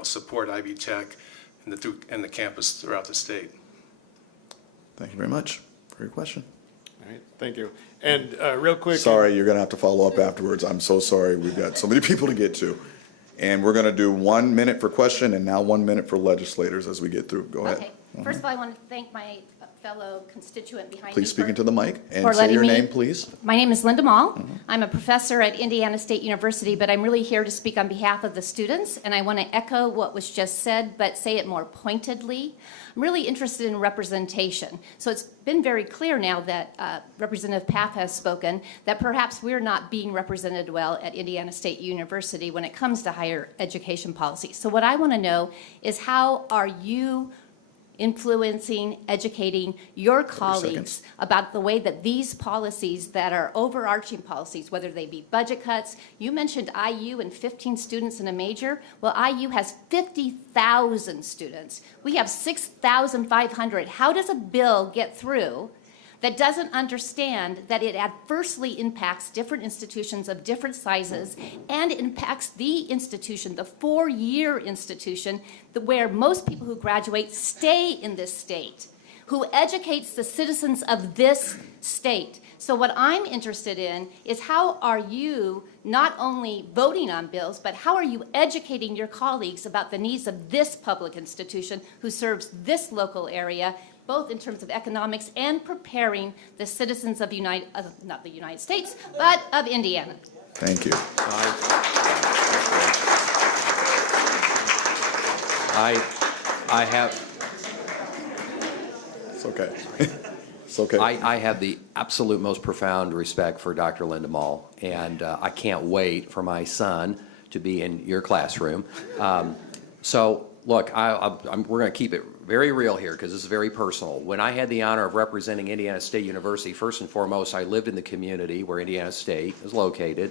support Ivy Tech and the campus throughout the state. Thank you very much for your question. All right, thank you. And real quick. Sorry, you're going to have to follow up afterwards. I'm so sorry. We've got so many people to get to. And we're going to do 1 minute for question and now 1 minute for legislators as we get through. Go ahead. Okay. First of all, I want to thank my fellow constituent behind me. Please speak into the mic and for say letting your me- name, please. My name is Linda Mall. I'm a professor at Indiana State University, but I'm really here to speak on behalf of the students, and I want to echo what was just said, but say it more pointedly. I'm really interested in representation. So it's been very clear now that Representative Paff has spoken that perhaps we're not being represented well at Indiana State University when it comes to higher education policy. So what I want to know is, how are you influencing, educating your colleagues about the way that these policies that are overarching policies, whether they be budget cuts, you mentioned IU and 15 students in a major. Well, IU has 50,000 students. We have 6,500. How does a bill get through that doesn't understand that it adversely impacts different institutions of different sizes and impacts the institution, the four-year institution, where most people who graduate stay in this state, who educates the citizens of this state? So what I'm interested in is, how are you not only voting on bills, but how are you educating your colleagues about the needs of this public institution who serves this local area, both in terms of economics and preparing the citizens of not the United States, but of Indiana? Thank you. I have. It's okay. It's okay. I have the absolute most profound respect for Dr. Linda Mall, and I can't wait for my son to be in your classroom. So, look, we're going to keep it very real here because this is very personal. When I had the honor of representing Indiana State University, first and foremost, I lived in the community where Indiana State is located.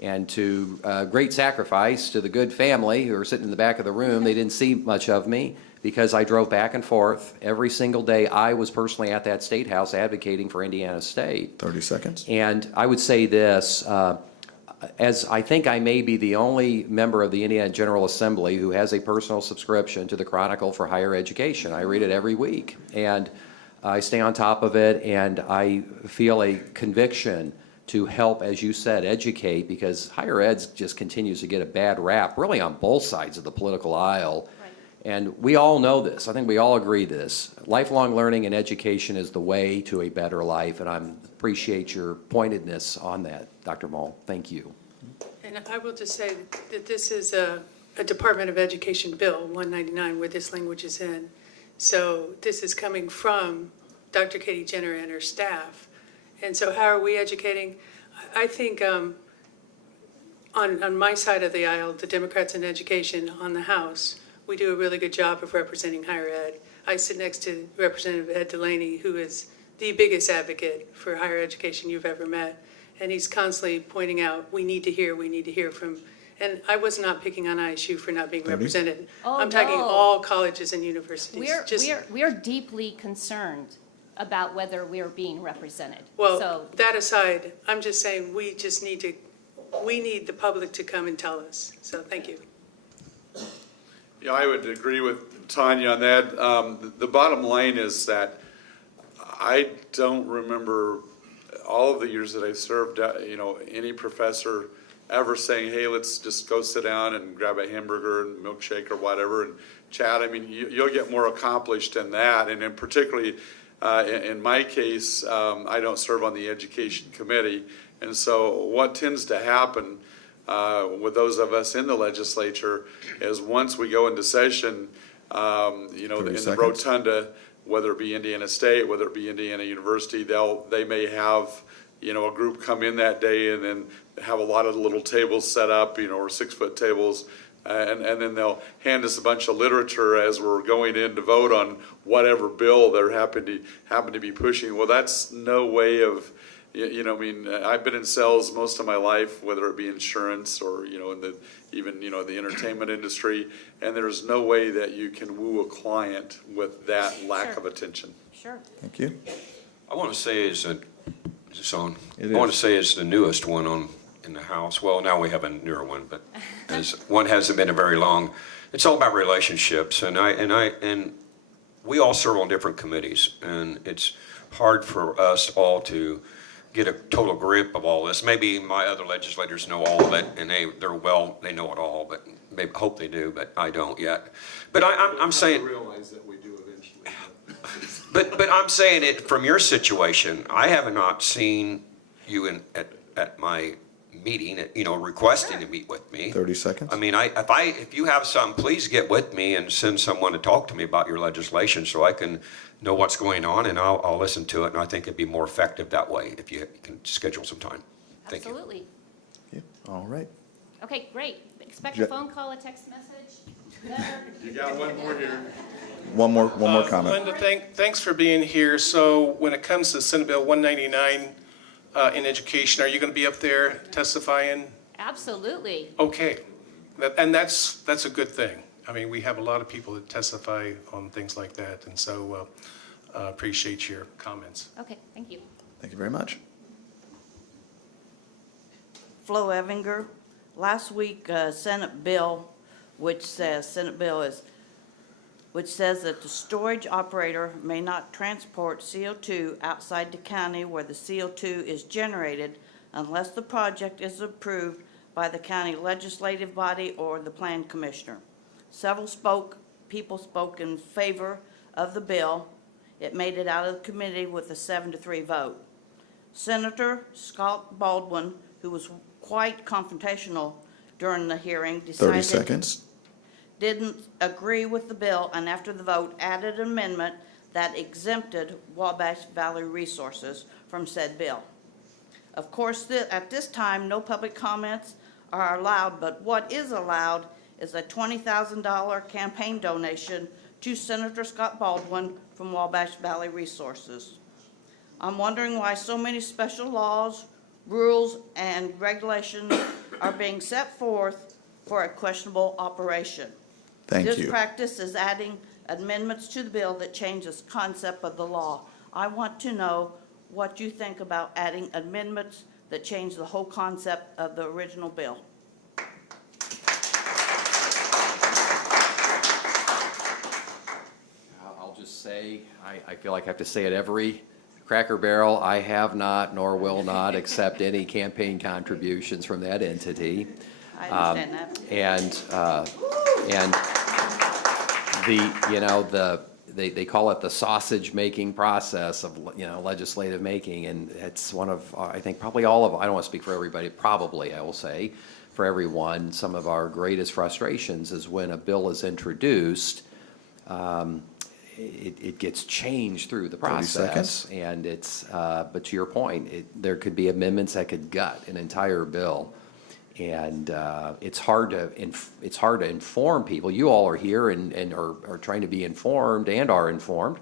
And to great sacrifice to the good family who are sitting in the back of the room, they didn't see much of me because I drove back and forth every single day. I was personally at that State House advocating for Indiana State. 30 seconds. And I would say this, as I think I may be the only member of the Indiana General Assembly who has a personal subscription to the Chronicle for Higher Education. I read it every week, and I stay on top of it, and I feel a conviction to help, as you said, educate, because higher ed just continues to get a bad rap, really on both sides of the political aisle. Right. And we all know this. I think we all agree this. Lifelong learning and education is the way to a better life, and I appreciate your pointedness on that, Dr. Moll. Thank you. And I will just say that this is a Department of Education bill, 199, where this language is in. So this is coming from Dr. Katie Jenner and her staff. And so how are we educating? I think on my side of the aisle, the Democrats in education on the House, we do a really good job of representing higher ed. I sit next to Representative Ed Delaney, who is the biggest advocate for higher education you've ever met. And he's constantly pointing out, we need to hear from, and I was not picking on ISU for not being represented. Oh, I'm talking no. all colleges and universities. We are deeply concerned about whether we're being represented. Well, So, that aside, I'm just saying we need the public to come and tell us. So thank you. Yeah, I would agree with Tanya on that. The bottom line is that I don't remember all of the years that I served, any professor ever saying, hey, let's just go sit down and grab a hamburger and milkshake or whatever and chat. I mean, you'll get more accomplished in that. And then particularly in my case, I don't serve on the education committee. And so what tends to happen with those of us in the legislature is once we go into session, in the rotunda, whether it be Indiana State, whether it be Indiana University, they may have, a group come in that day and then have a lot of little tables set up, or 6-foot tables, and then they'll hand us a bunch of literature as we're going in to vote on whatever bill they're happen to be pushing. Well, that's no way of, I've been in sales most of my life, whether it be insurance or, in the entertainment industry, and there's no way that you can woo a client with that lack of attention. sure. Thank you. I want to say is that, is this on? It I want is. to say it's the newest one in the House. Well, now we have a newer one, but as one hasn't been a very long. It's all about relationships, and we all serve on different committees, and it's hard for us all to get a total grip of all this. Maybe my other legislators know all of it, and they know it all, but maybe hope they do, but I don't yet. But I'm saying. I realize that we do eventually. But I'm saying it from your situation. I have not seen you at my meeting, requesting to meet with me. 30 seconds. I mean, if you have something, please get with me and send someone to talk to me about your legislation so I can know what's going on, and I'll listen to it. And I think it'd be more effective that way if you can schedule some time. Thank you. Absolutely. Yeah. All right. Okay, great. Expect a phone call, a text message. You got one more here. One more comment. Linda, thanks for being here. So when it comes to Senate Bill 199 in education, are you going to be up there testifying? Absolutely. Okay. And that's a good thing. I mean, we have a lot of people that testify on things like that, and so appreciate your comments. Okay, thank you. Thank you very much. Flo Evinger. Last week, Senate bill, which says that the storage operator may not transport CO2 outside the county where the CO2 is generated unless the project is approved by the county legislative body or the plan commissioner. Several people spoke in favor of the bill. It made it out of the committee with a 7-3 vote. Senator Scott Baldwin, who was quite confrontational during the hearing, 30 seconds. Didn't agree with the bill, and after the vote added an amendment that exempted Wabash Valley Resources from said bill. Of course, at this time, no public comments are allowed, but what is allowed is a $20,000 campaign donation to Senator Scott Baldwin from Wabash Valley Resources. I'm wondering why so many special laws, rules, and regulations are being set forth for a questionable operation. Thank This you. practice is adding amendments to the bill that changes concept of the law. I want to know what you think about adding amendments that change the whole concept of the original bill. I'll just say, I feel like I have to say it every Cracker Barrel. I have not nor will not accept any campaign contributions from that entity. I understand that. And they call it the sausage making process of, legislative making, and it's one of, I think probably all of, I don't want to speak for everybody, probably I will say, for everyone, some of our greatest frustrations is when a bill is introduced, it gets changed through the 30 process. seconds. And but to your point, there could be amendments that could gut an entire bill. And it's hard to inform people. You all are here and are trying to be informed and are informed,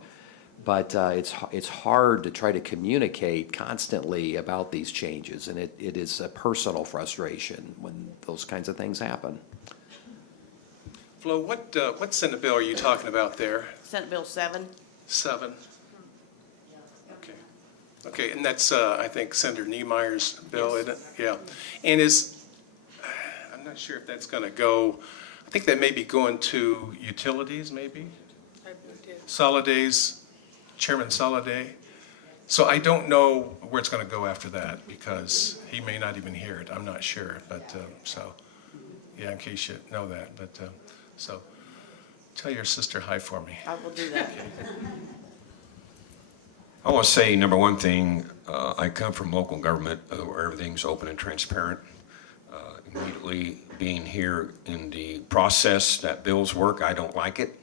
but it's hard to try to communicate constantly about these changes, and it is a personal frustration when those kinds of things happen. Flo, what Senate bill are you talking about there? Senate Bill 7. 7. Okay. Okay, and that's, I think, Senator Niemeyer's bill, isn't it? Yeah. And I'm not sure if that's going to go, I think that may be going to utilities, maybe? Solidays, Chairman Soliday. So I don't know where it's going to go after that, because he may not even hear it. I'm not sure, but, yeah, in case you know that, but, so tell your sister hi for me. I will do that. I want to say, number one thing, I come from local government where everything's open and transparent. Immediately being here in the process that bills work, I don't like it.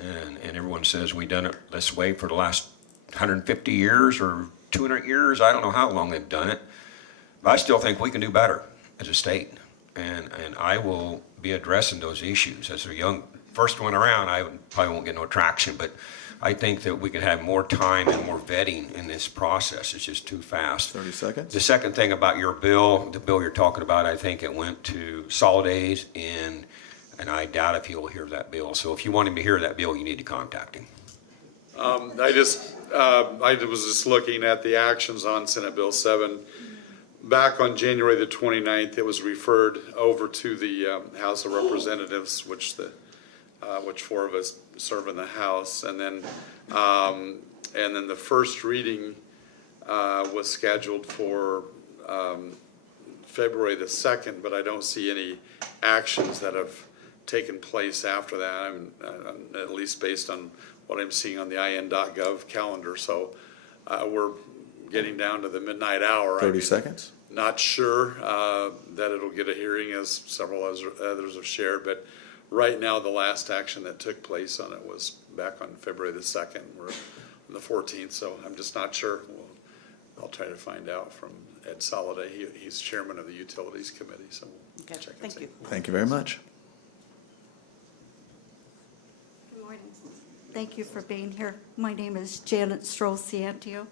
And everyone says we've done it this way for the last 150 years or 200 years. I don't know how long they've done it. But I still think we can do better as a state. And I will be addressing those issues. As a young first one around, I probably won't get no traction, but I think that we can have more time and more vetting in this process. It's just too fast. 30 seconds. The second thing about your bill, the bill you're talking about, I think it went to Solidays, and I doubt if he'll hear that bill. So if you want him to hear that bill, you need to contact him. I was just looking at the actions on Senate Bill 7. Back on January the 29th, it was referred over to the House of Representatives, which 4 of us serve in the House, and then the first reading was scheduled for February the 2nd, but I don't see any actions that have taken place after that, at least based on what I'm seeing on the in.gov calendar. So we're getting down to the midnight hour. 30 seconds. Not sure that it'll get a hearing, as several others have shared, but right now the last action that took place on it was back on February the 2nd. We're on the 14th, so I'm just not sure. I'll try to find out from Ed Soliday. He's chairman of the Utilities Committee, so we'll Okay, check and thank see. you. Thank you very much. Good morning. Thank you for being here. My name is Janet Stroll-Ciantio.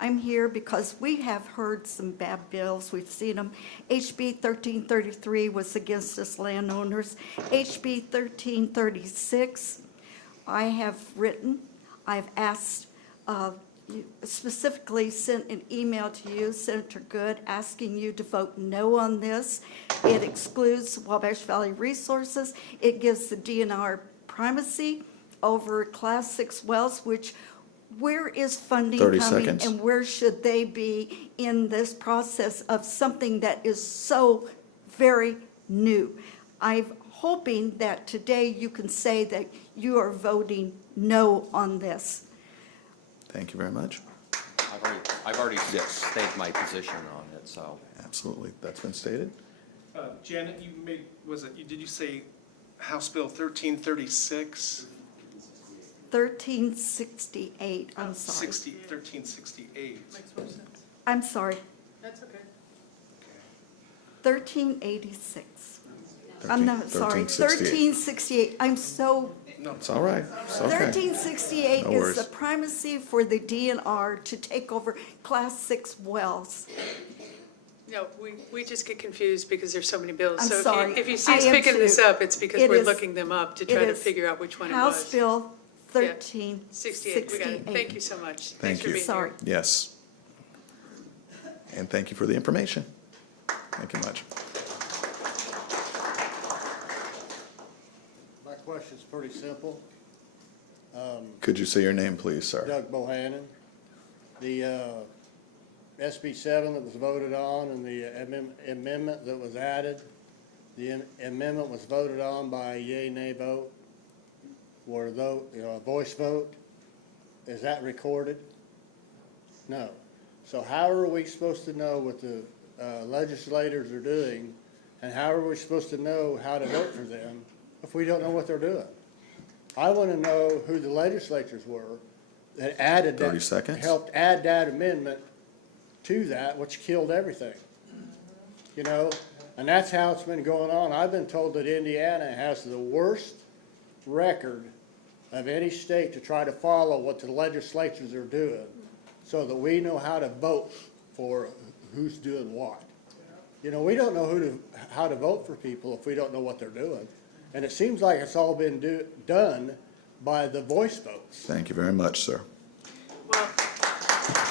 I'm here because we have heard some bad bills. We've seen them. HB 1333 was against us landowners. HB 1336, I've asked, specifically sent an email to you, Senator Good, asking you to vote no on this. It excludes Wabash Valley Resources. It gives the DNR primacy over Class 6 wells, which where is funding 30 coming seconds. and where should they be in this process of something that is so very new? I'm hoping that today you can say that you are voting no on this. Thank you very much. I've already stated my position on it, so. Absolutely. That's been stated. Janet, did you say House Bill 1336? 1368, I'm sorry. 1368. I'm sorry, That's okay. 1386. I'm not, sorry, 1368. I'm so, It's all right. It's okay. 1368 No is worries. the primacy for the DNR to take over Class 6 wells. No, we just get confused because there's so many bills. I'm So sorry. if you see I us am picking this too. up, it's because It we're is- looking them up to it try to is figure out which one it House was. Bill 1368. 68, we got it. Thank you so much. Thank Thanks for you. being Sorry. here. Yes. And thank you for the information. Thank you much. My question's pretty simple. Could you say your name, please, sir? Doug Bohannon. The SB 7 that was voted on and the amendment that was added, the amendment was voted on by a yea-nay vote, or a voice vote. Is that recorded? No. So how are we supposed to know what the legislators are doing, and how are we supposed to know how to vote for them if we don't know what they're doing? I want to know who the legislators were that added that. 30 seconds. Helped add that amendment to that, which killed everything. You know, and that's how it's been going on. I've been told that Indiana has the worst record of any state to try to follow what the legislatures are doing so that we know how to vote for who's doing what. You know, we don't know how to vote for people if we don't know what they're doing. And it seems like it's all been done by the voice votes. Thank you very much, sir. Well,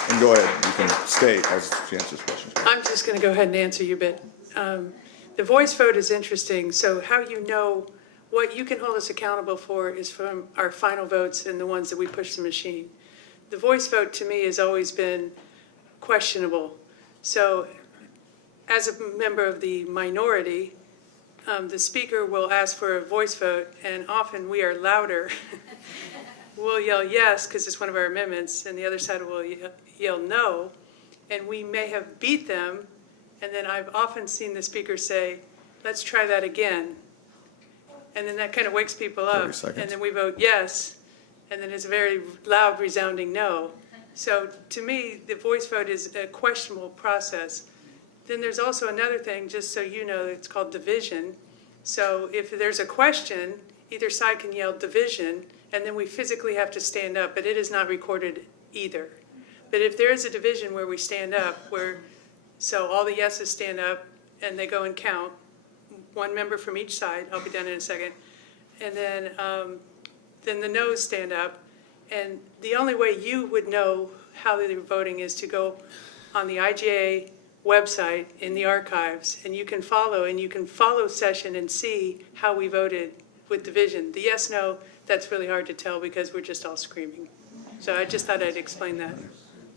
And go ahead, you can stay as she answers questions. I'm just going to go ahead and answer you, but the voice vote is interesting. So how you know what you can hold us accountable for is from our final votes and the ones that we push the machine. The voice vote to me has always been questionable. So as a member of the minority, the speaker will ask for a voice vote, and often we are louder. We'll yell yes because it's one of our amendments, and the other side will yell no, and we may have beat them, and then I've often seen the speaker say, let's try that again. And then that kind of wakes people up, 30 seconds. and then we vote yes, and then it's a very loud, resounding no. So to me, the voice vote is a questionable process. Then there's also another thing, just so you know, it's called division. So if there's a question, either side can yell division, and then we physically have to stand up, but it is not recorded either. But if there is a division where we stand up, so all the yeses stand up, and they go and count, one member from each side, I'll be done in a second, and then the noes stand up, and the only way you would know how they're voting is to go on the IGA website in the archives, and you can follow session and see how we voted with division. The yes, no, that's really hard to tell because we're just all screaming. So I just thought I'd explain that.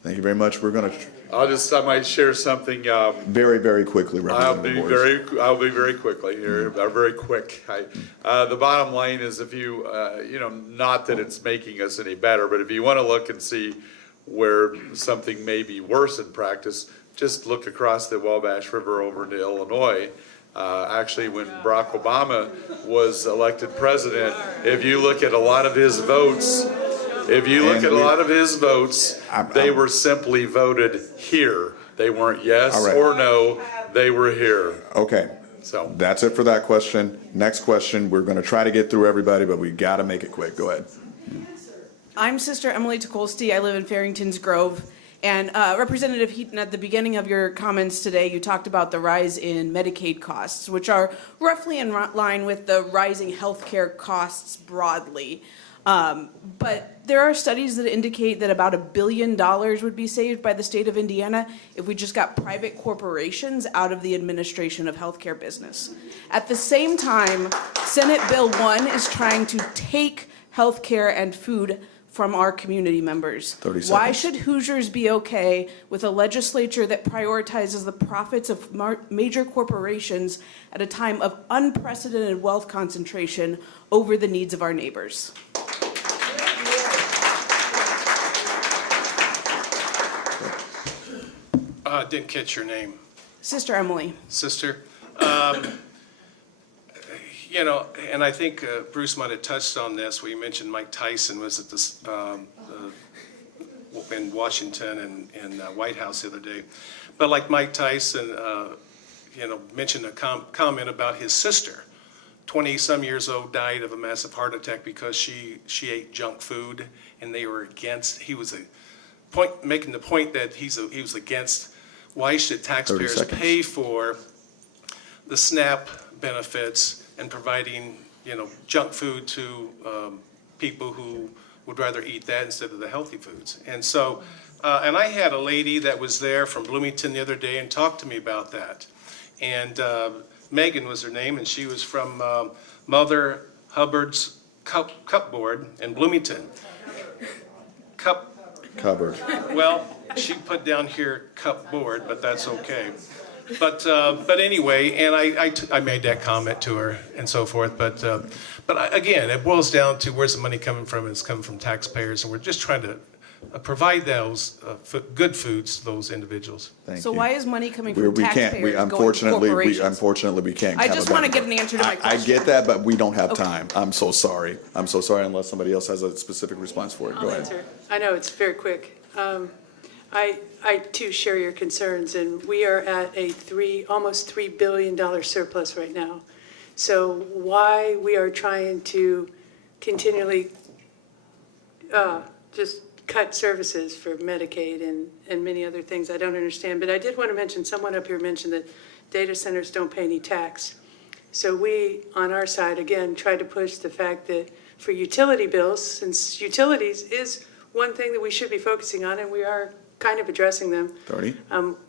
Thank you very much. We're going to I might share something. very, very quickly, I'll Representative be Boyce. very quickly here, very quick. The bottom line is if you, not that it's making us any better, but if you want to look and see where something may be worse in practice, just look across the Wabash River over to Illinois. Actually, when Barack Obama was elected president, if you look at a lot of his votes, they were simply voted here. They weren't yes All right. or no, they were here. Okay. So that's it for that question. Next question. We're going to try to get through everybody, but we got to make it quick. Go ahead. I'm Sister Emily Tukolsky. I live in Farrington's Grove. And Representative Heaton, at the beginning of your comments today, you talked about the rise in Medicaid costs, which are roughly in line with the rising healthcare costs broadly. But there are studies that indicate that about $1 billion would be saved by the state of Indiana if we just got private corporations out of the administration of healthcare business. At the same time, Senate Bill 1 is trying to take healthcare and food from our community members. 30 seconds. Why should Hoosiers be okay with a legislature that prioritizes the profits of major corporations at a time of unprecedented wealth concentration over the needs of our neighbors? Didn't catch your name. Sister Emily. Sister. And I think Bruce might have touched on this. We mentioned Mike Tyson was at this in Washington and White House the other day. But like Mike Tyson, mentioned a comment about his sister, 20-some years old, died of a massive heart attack because she ate junk food, and they were against. He was making the point that he was against why should taxpayers 30 seconds. pay for the SNAP benefits and providing, junk food to people who would rather eat that instead of the healthy foods? And so, and I had a lady that was there from Bloomington the other day and talked to me about that. And Megan was her name, and she was from Mother Hubbard's Cupboard in Bloomington. Cupboard. Well, she put down here cupboard, but that's okay. But anyway, and I made that comment to her and so forth. But again, it boils down to where's the money coming from? It's coming from taxpayers, and we're just trying to provide those good foods to those individuals. Thank So you. why is money coming from taxpayers going to Unfortunately, corporations? we can't. I have just a want to better- get an answer to my I question. get that, but we don't have time. I'm so sorry. I'm so sorry unless somebody else has a specific response for it. Go I'll ahead. answer. I know, it's very quick. I too share your concerns, and we are at a almost $3 billion surplus right now. So why we are trying to continually just cut services for Medicaid and many other things, I don't understand. But I did want to mention, someone up here mentioned that data centers don't pay any tax. So we, on our side, again, try to push the fact that for utility bills, since utilities is one thing that we should be focusing on, and we are kind of addressing them. 30.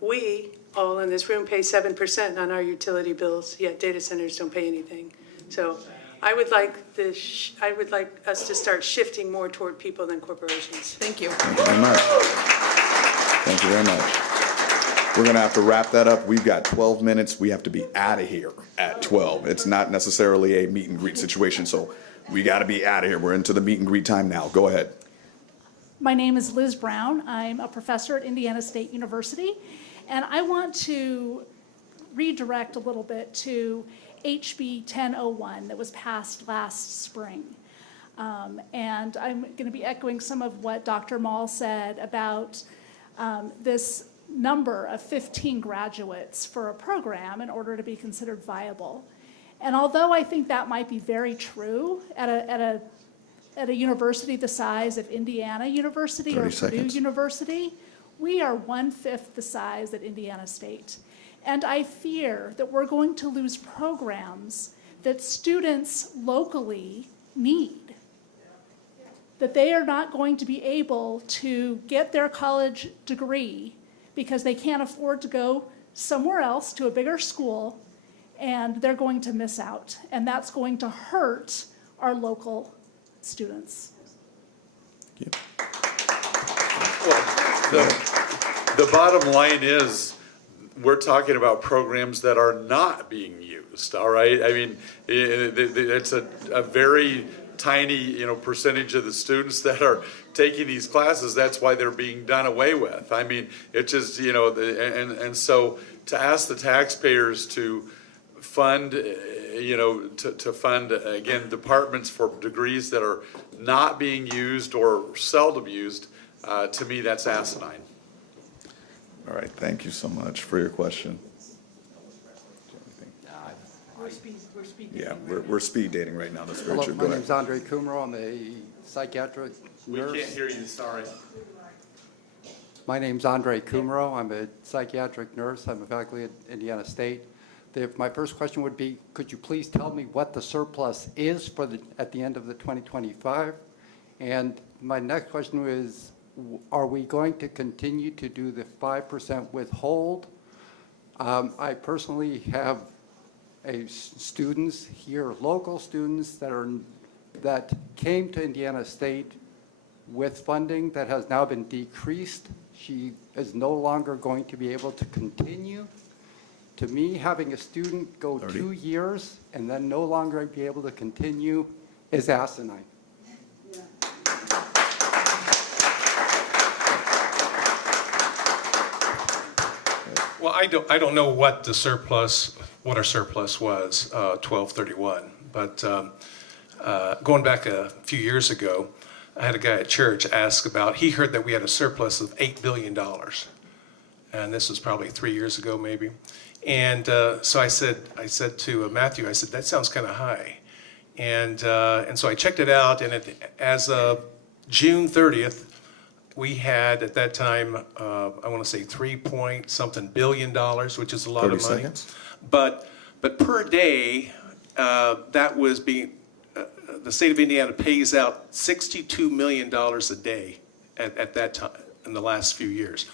We, all in this room, pay 7% on our utility bills, yet data centers don't pay anything. So I would like us to start shifting more toward people than corporations. Thank you. Thank you very much. Thank you very much. We're going to have to wrap that up. We've got 12 minutes. We have to be out of here at 12. It's not necessarily a meet and greet situation, so we got to be out of here. We're into the meet and greet time now. Go ahead. My name is Liz Brown. I'm a professor at Indiana State University, and I want to redirect a little bit to HB 1001 that was passed last spring. And I'm going to be echoing some of what Dr. Mall said about this number of 15 graduates for a program in order to be considered viable. And although I think that might be very true at a university the size of Indiana University or Purdue University, we are 1/5 the size at Indiana State. And I fear that we're going to lose programs that students locally need, that they are not going to be able to get their college degree because they can't afford to go somewhere else to a bigger school, and they're going to miss out. And that's going to hurt our local students. Well, the bottom line is, we're talking about programs that are not being used, all right? I mean, it's a very tiny, percentage of the students that are taking these classes. That's why they're being done away with. I mean, it's just, and so to ask the taxpayers to fund, to fund, again, departments for degrees that are not being used or seldom used, to me, that's asinine. All right. Thank you so much for your question. We're speed dating right now. That's very Hello, true. my Go name ahead. is Andre Kumro. I'm a psychiatric nurse. We can't hear you, sorry. My name's Andre Kumro. I'm a psychiatric nurse. I'm a faculty at Indiana State. My first question would be, could you please tell me what the surplus is at the end of the 2025? And my next question is, are we going to continue to do the 5% withhold? I personally have students here, local students that came to Indiana State with funding that has now been decreased. She is no longer going to be able to continue. To me, having a student go 2 years and then no longer be able to continue is asinine. Well, I don't know what our surplus was, 12/31, but going back a few years ago, I had a guy at church ask about, he heard that we had a surplus of $8 billion. And this was probably 3 years ago, maybe. And so I said to Matthew, I said, that sounds kind of high. And so I checked it out, and as of June 30th, we had at that time, I want to say 3-point-something billion, which is a lot 30 of money. seconds. But per day, that was being, the state of Indiana pays out $62 million a day at that time in the last few years.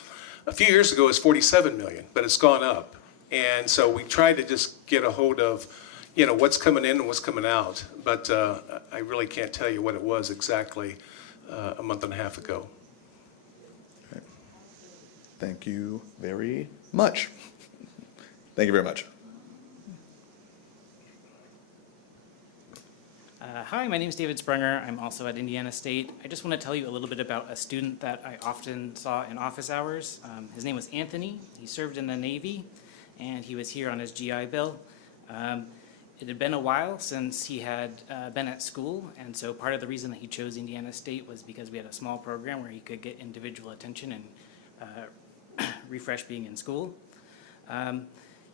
A few years ago, it was $47 million, but it's gone up. And so we tried to just get a hold of, you know, what's coming in and what's coming out. But I really can't tell you what it was exactly a month and a half ago. Okay. Thank you very much. Thank you very much. Hi, my name is David Sprenger. I'm also at Indiana State. I just want to tell you a little bit about a student that I often saw in office hours. His name was Anthony. He served in the Navy, and he was here on his GI Bill. It had been a while since he had been at school, and so part of the reason that he chose Indiana State was because we had a small program where he could get individual attention and refresh being in school.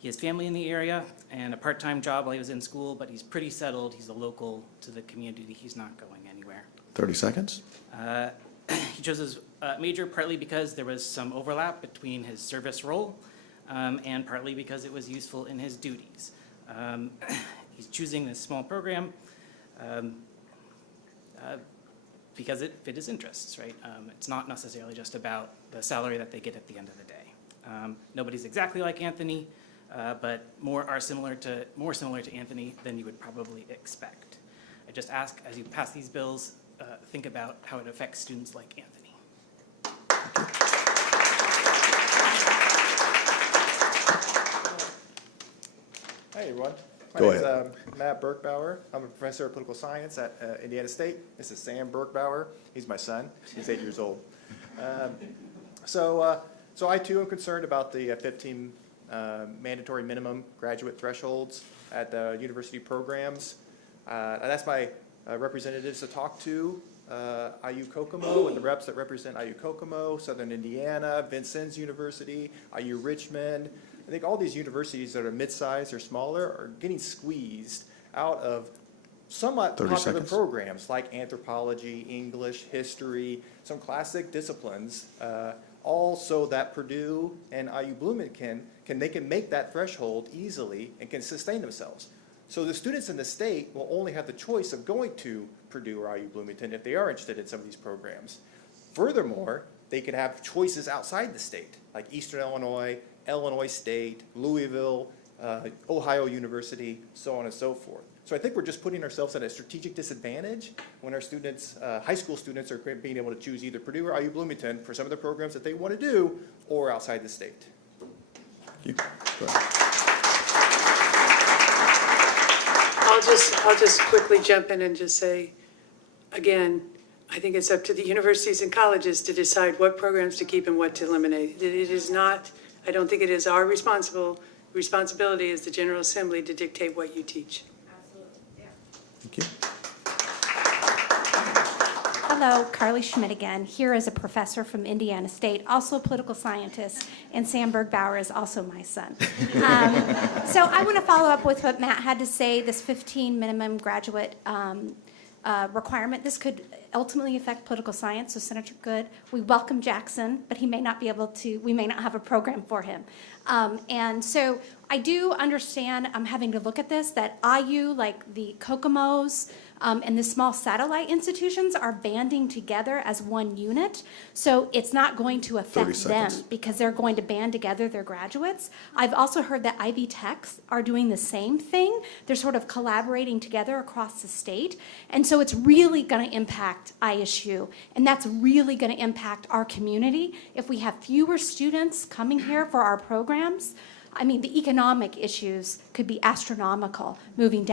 He has family in the area and a part-time job while he was in school, but he's pretty settled. He's a local to the community. He's not going anywhere. 30 seconds. He chose his major partly because there was some overlap between his service role and partly because it was useful in his duties. He's choosing this small program because it fit his interests, right? It's not necessarily just about the salary that they get at the end of the day. Nobody's exactly like Anthony, but more similar to Anthony than you would probably expect. I just ask, as you pass these bills, think about how it affects students like Anthony. Hi, everyone. My Go name ahead. is Matt Berkbauer. I'm a professor of political science at Indiana State. This is Sam Berkbauer. He's my son. He's 8 years old. So I too am concerned about the 15 mandatory minimum graduate thresholds at the university programs. And that's my representatives to talk to, IU Kokomo and the reps that represent IU Kokomo, Southern Indiana, Vincennes University, IU Richmond. I think all these universities that are mid-sized or smaller are getting squeezed out of somewhat 30 popular seconds. programs like anthropology, English, history, some classic disciplines, all so that Purdue and IU Bloomington can make that threshold easily and can sustain themselves. So the students in the state will only have the choice of going to Purdue or IU Bloomington if they are interested in some of these programs. Furthermore, they could have choices outside the state, like Eastern Illinois, Illinois State, Louisville, Ohio University, so on and so forth. So I think we're just putting ourselves at a strategic disadvantage when our students, high school students, are being able to choose either Purdue or IU Bloomington for some of the programs that they want to do, or outside the state. You. Go ahead. I'll just quickly jump in and just say, again, I think it's up to the universities and colleges to decide what programs to keep and what to eliminate. It is not, I don't think it is our responsibility as the General Assembly to dictate what you teach. Thank you. Hello, Carly Schmidt again, here as a professor from Indiana State, also a political scientist, and Sam Berkbauer is also my son. So I want to follow up with what Matt had to say, this 15 minimum graduate requirement. This could ultimately affect political science, so Senator Good, we welcome Jackson, but he may not be able to, we may not have a program for him. And so I do understand I'm having to look at this, that IU, like the Kokomos, and the small satellite institutions are banding together as one unit. So it's not going to affect them because they're going to band together their graduates. I've also heard that Ivy Techs are doing the same thing. They're sort of collaborating together across the state. And so it's really going to impact ISU. And that's really going to impact our community. If we have fewer students coming here for our programs, I mean, the economic issues could be astronomical moving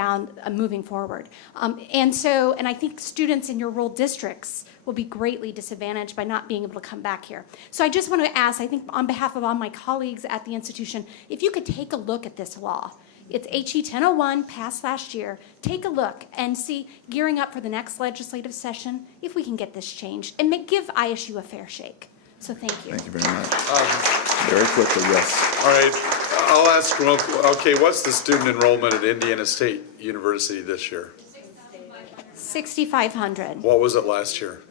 forward. And I think students in your rural districts will be greatly disadvantaged by not being able to come back here. So I just want to ask, I think on behalf of all my colleagues at the institution, if you could take a look at this law. It's HE 1001, passed last year. Take a look and see, gearing up for the next legislative session, if we can get this changed and give ISU a fair shake. So thank you. Thank you very much. Very quickly, yes. All right, I'll ask, okay, what's the student enrollment at Indiana State University this year? 6,500. What was it last year?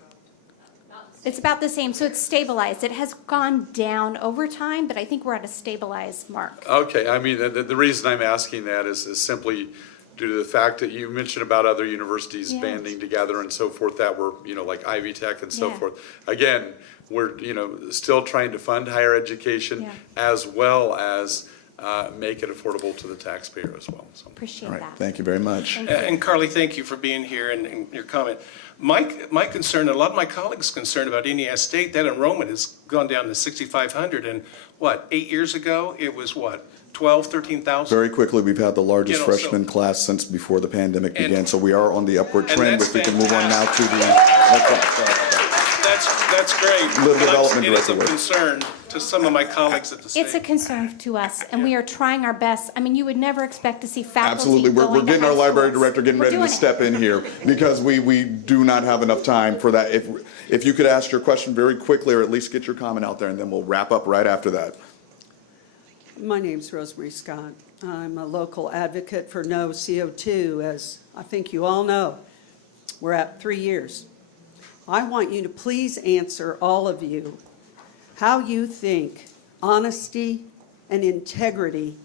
It's about the same, so it's stabilized. It has gone down over time, but I think we're at a stabilized mark. Okay, I mean, the reason I'm asking that is simply due to the fact that you mentioned about other universities Yes. banding together and so forth that were, like Ivy Tech and so Yeah. forth. Again, we're, still trying to fund higher education Yeah. as well as make it affordable to the taxpayer as well. So. Appreciate All right, that. thank you very much. And Carly, thank you for being here and your comment. My concern, and a lot of my colleagues' concern about Indiana State, that enrollment has gone down to 6,500. And 8 years ago, it was 12, 13,000? Very quickly, we've had the largest So- freshman class since before the pandemic And- began, so we are on the upward and trend. that's If we can move on now to the, That's great. Little But development it is a director. concern to some of my colleagues at the state. It's a concern to us, and we are trying our best. I mean, you would never expect to see faculty absolutely, we're going to getting our high library schools. director getting We're ready to doing it. step in here because we do not have enough time for that. If you could ask your question very quickly or at least get your comment out there, and then we'll wrap up right after that. My name's Rosemary Scott. I'm a local advocate for no CO2, as I think you all know. We're at 3 years. I want you to please answer, all of you, how you think honesty and integrity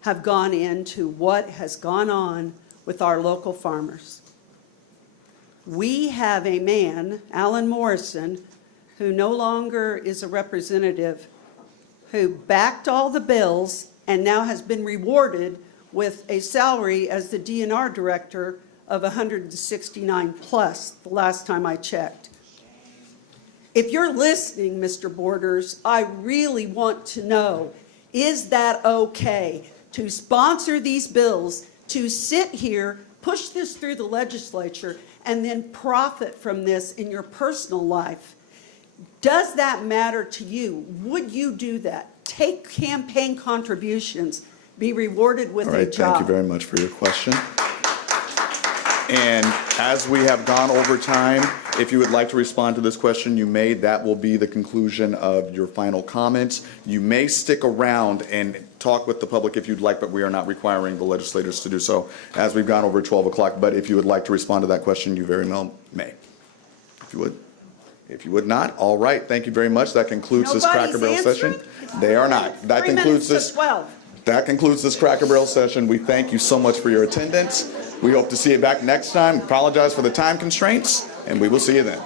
have gone into what has gone on with our local farmers. We have a man, Alan Morrison, who no longer is a representative, who backed all the bills and now has been rewarded with a salary as the DNR director of 169 plus, the last time I checked. If you're listening, Mr. Borders, I really want to know, is that okay to sponsor these bills, to sit here, push this through the legislature, and then profit from this in your personal life? Does that matter to you? Would you do that? Take campaign contributions, be rewarded with All a right, job. thank you very much for your question. And as we have gone over time, if you would like to respond to this question you made, that will be the conclusion of your final comments. You may stick around and talk with the public if you'd like, but we are not requiring the legislators to do so as we've gone over 12 o'clock. But if you would like to respond to that question, you very well may. If you would. If you would not, all right, thank you very much. That concludes this Cracker Nobody's Barrel session. They are not. That 3 concludes minutes this. to 12. That concludes this Cracker Barrel session. We thank you so much for your attendance. We hope to see you back next time. Apologize for the time constraints, and we will see you then.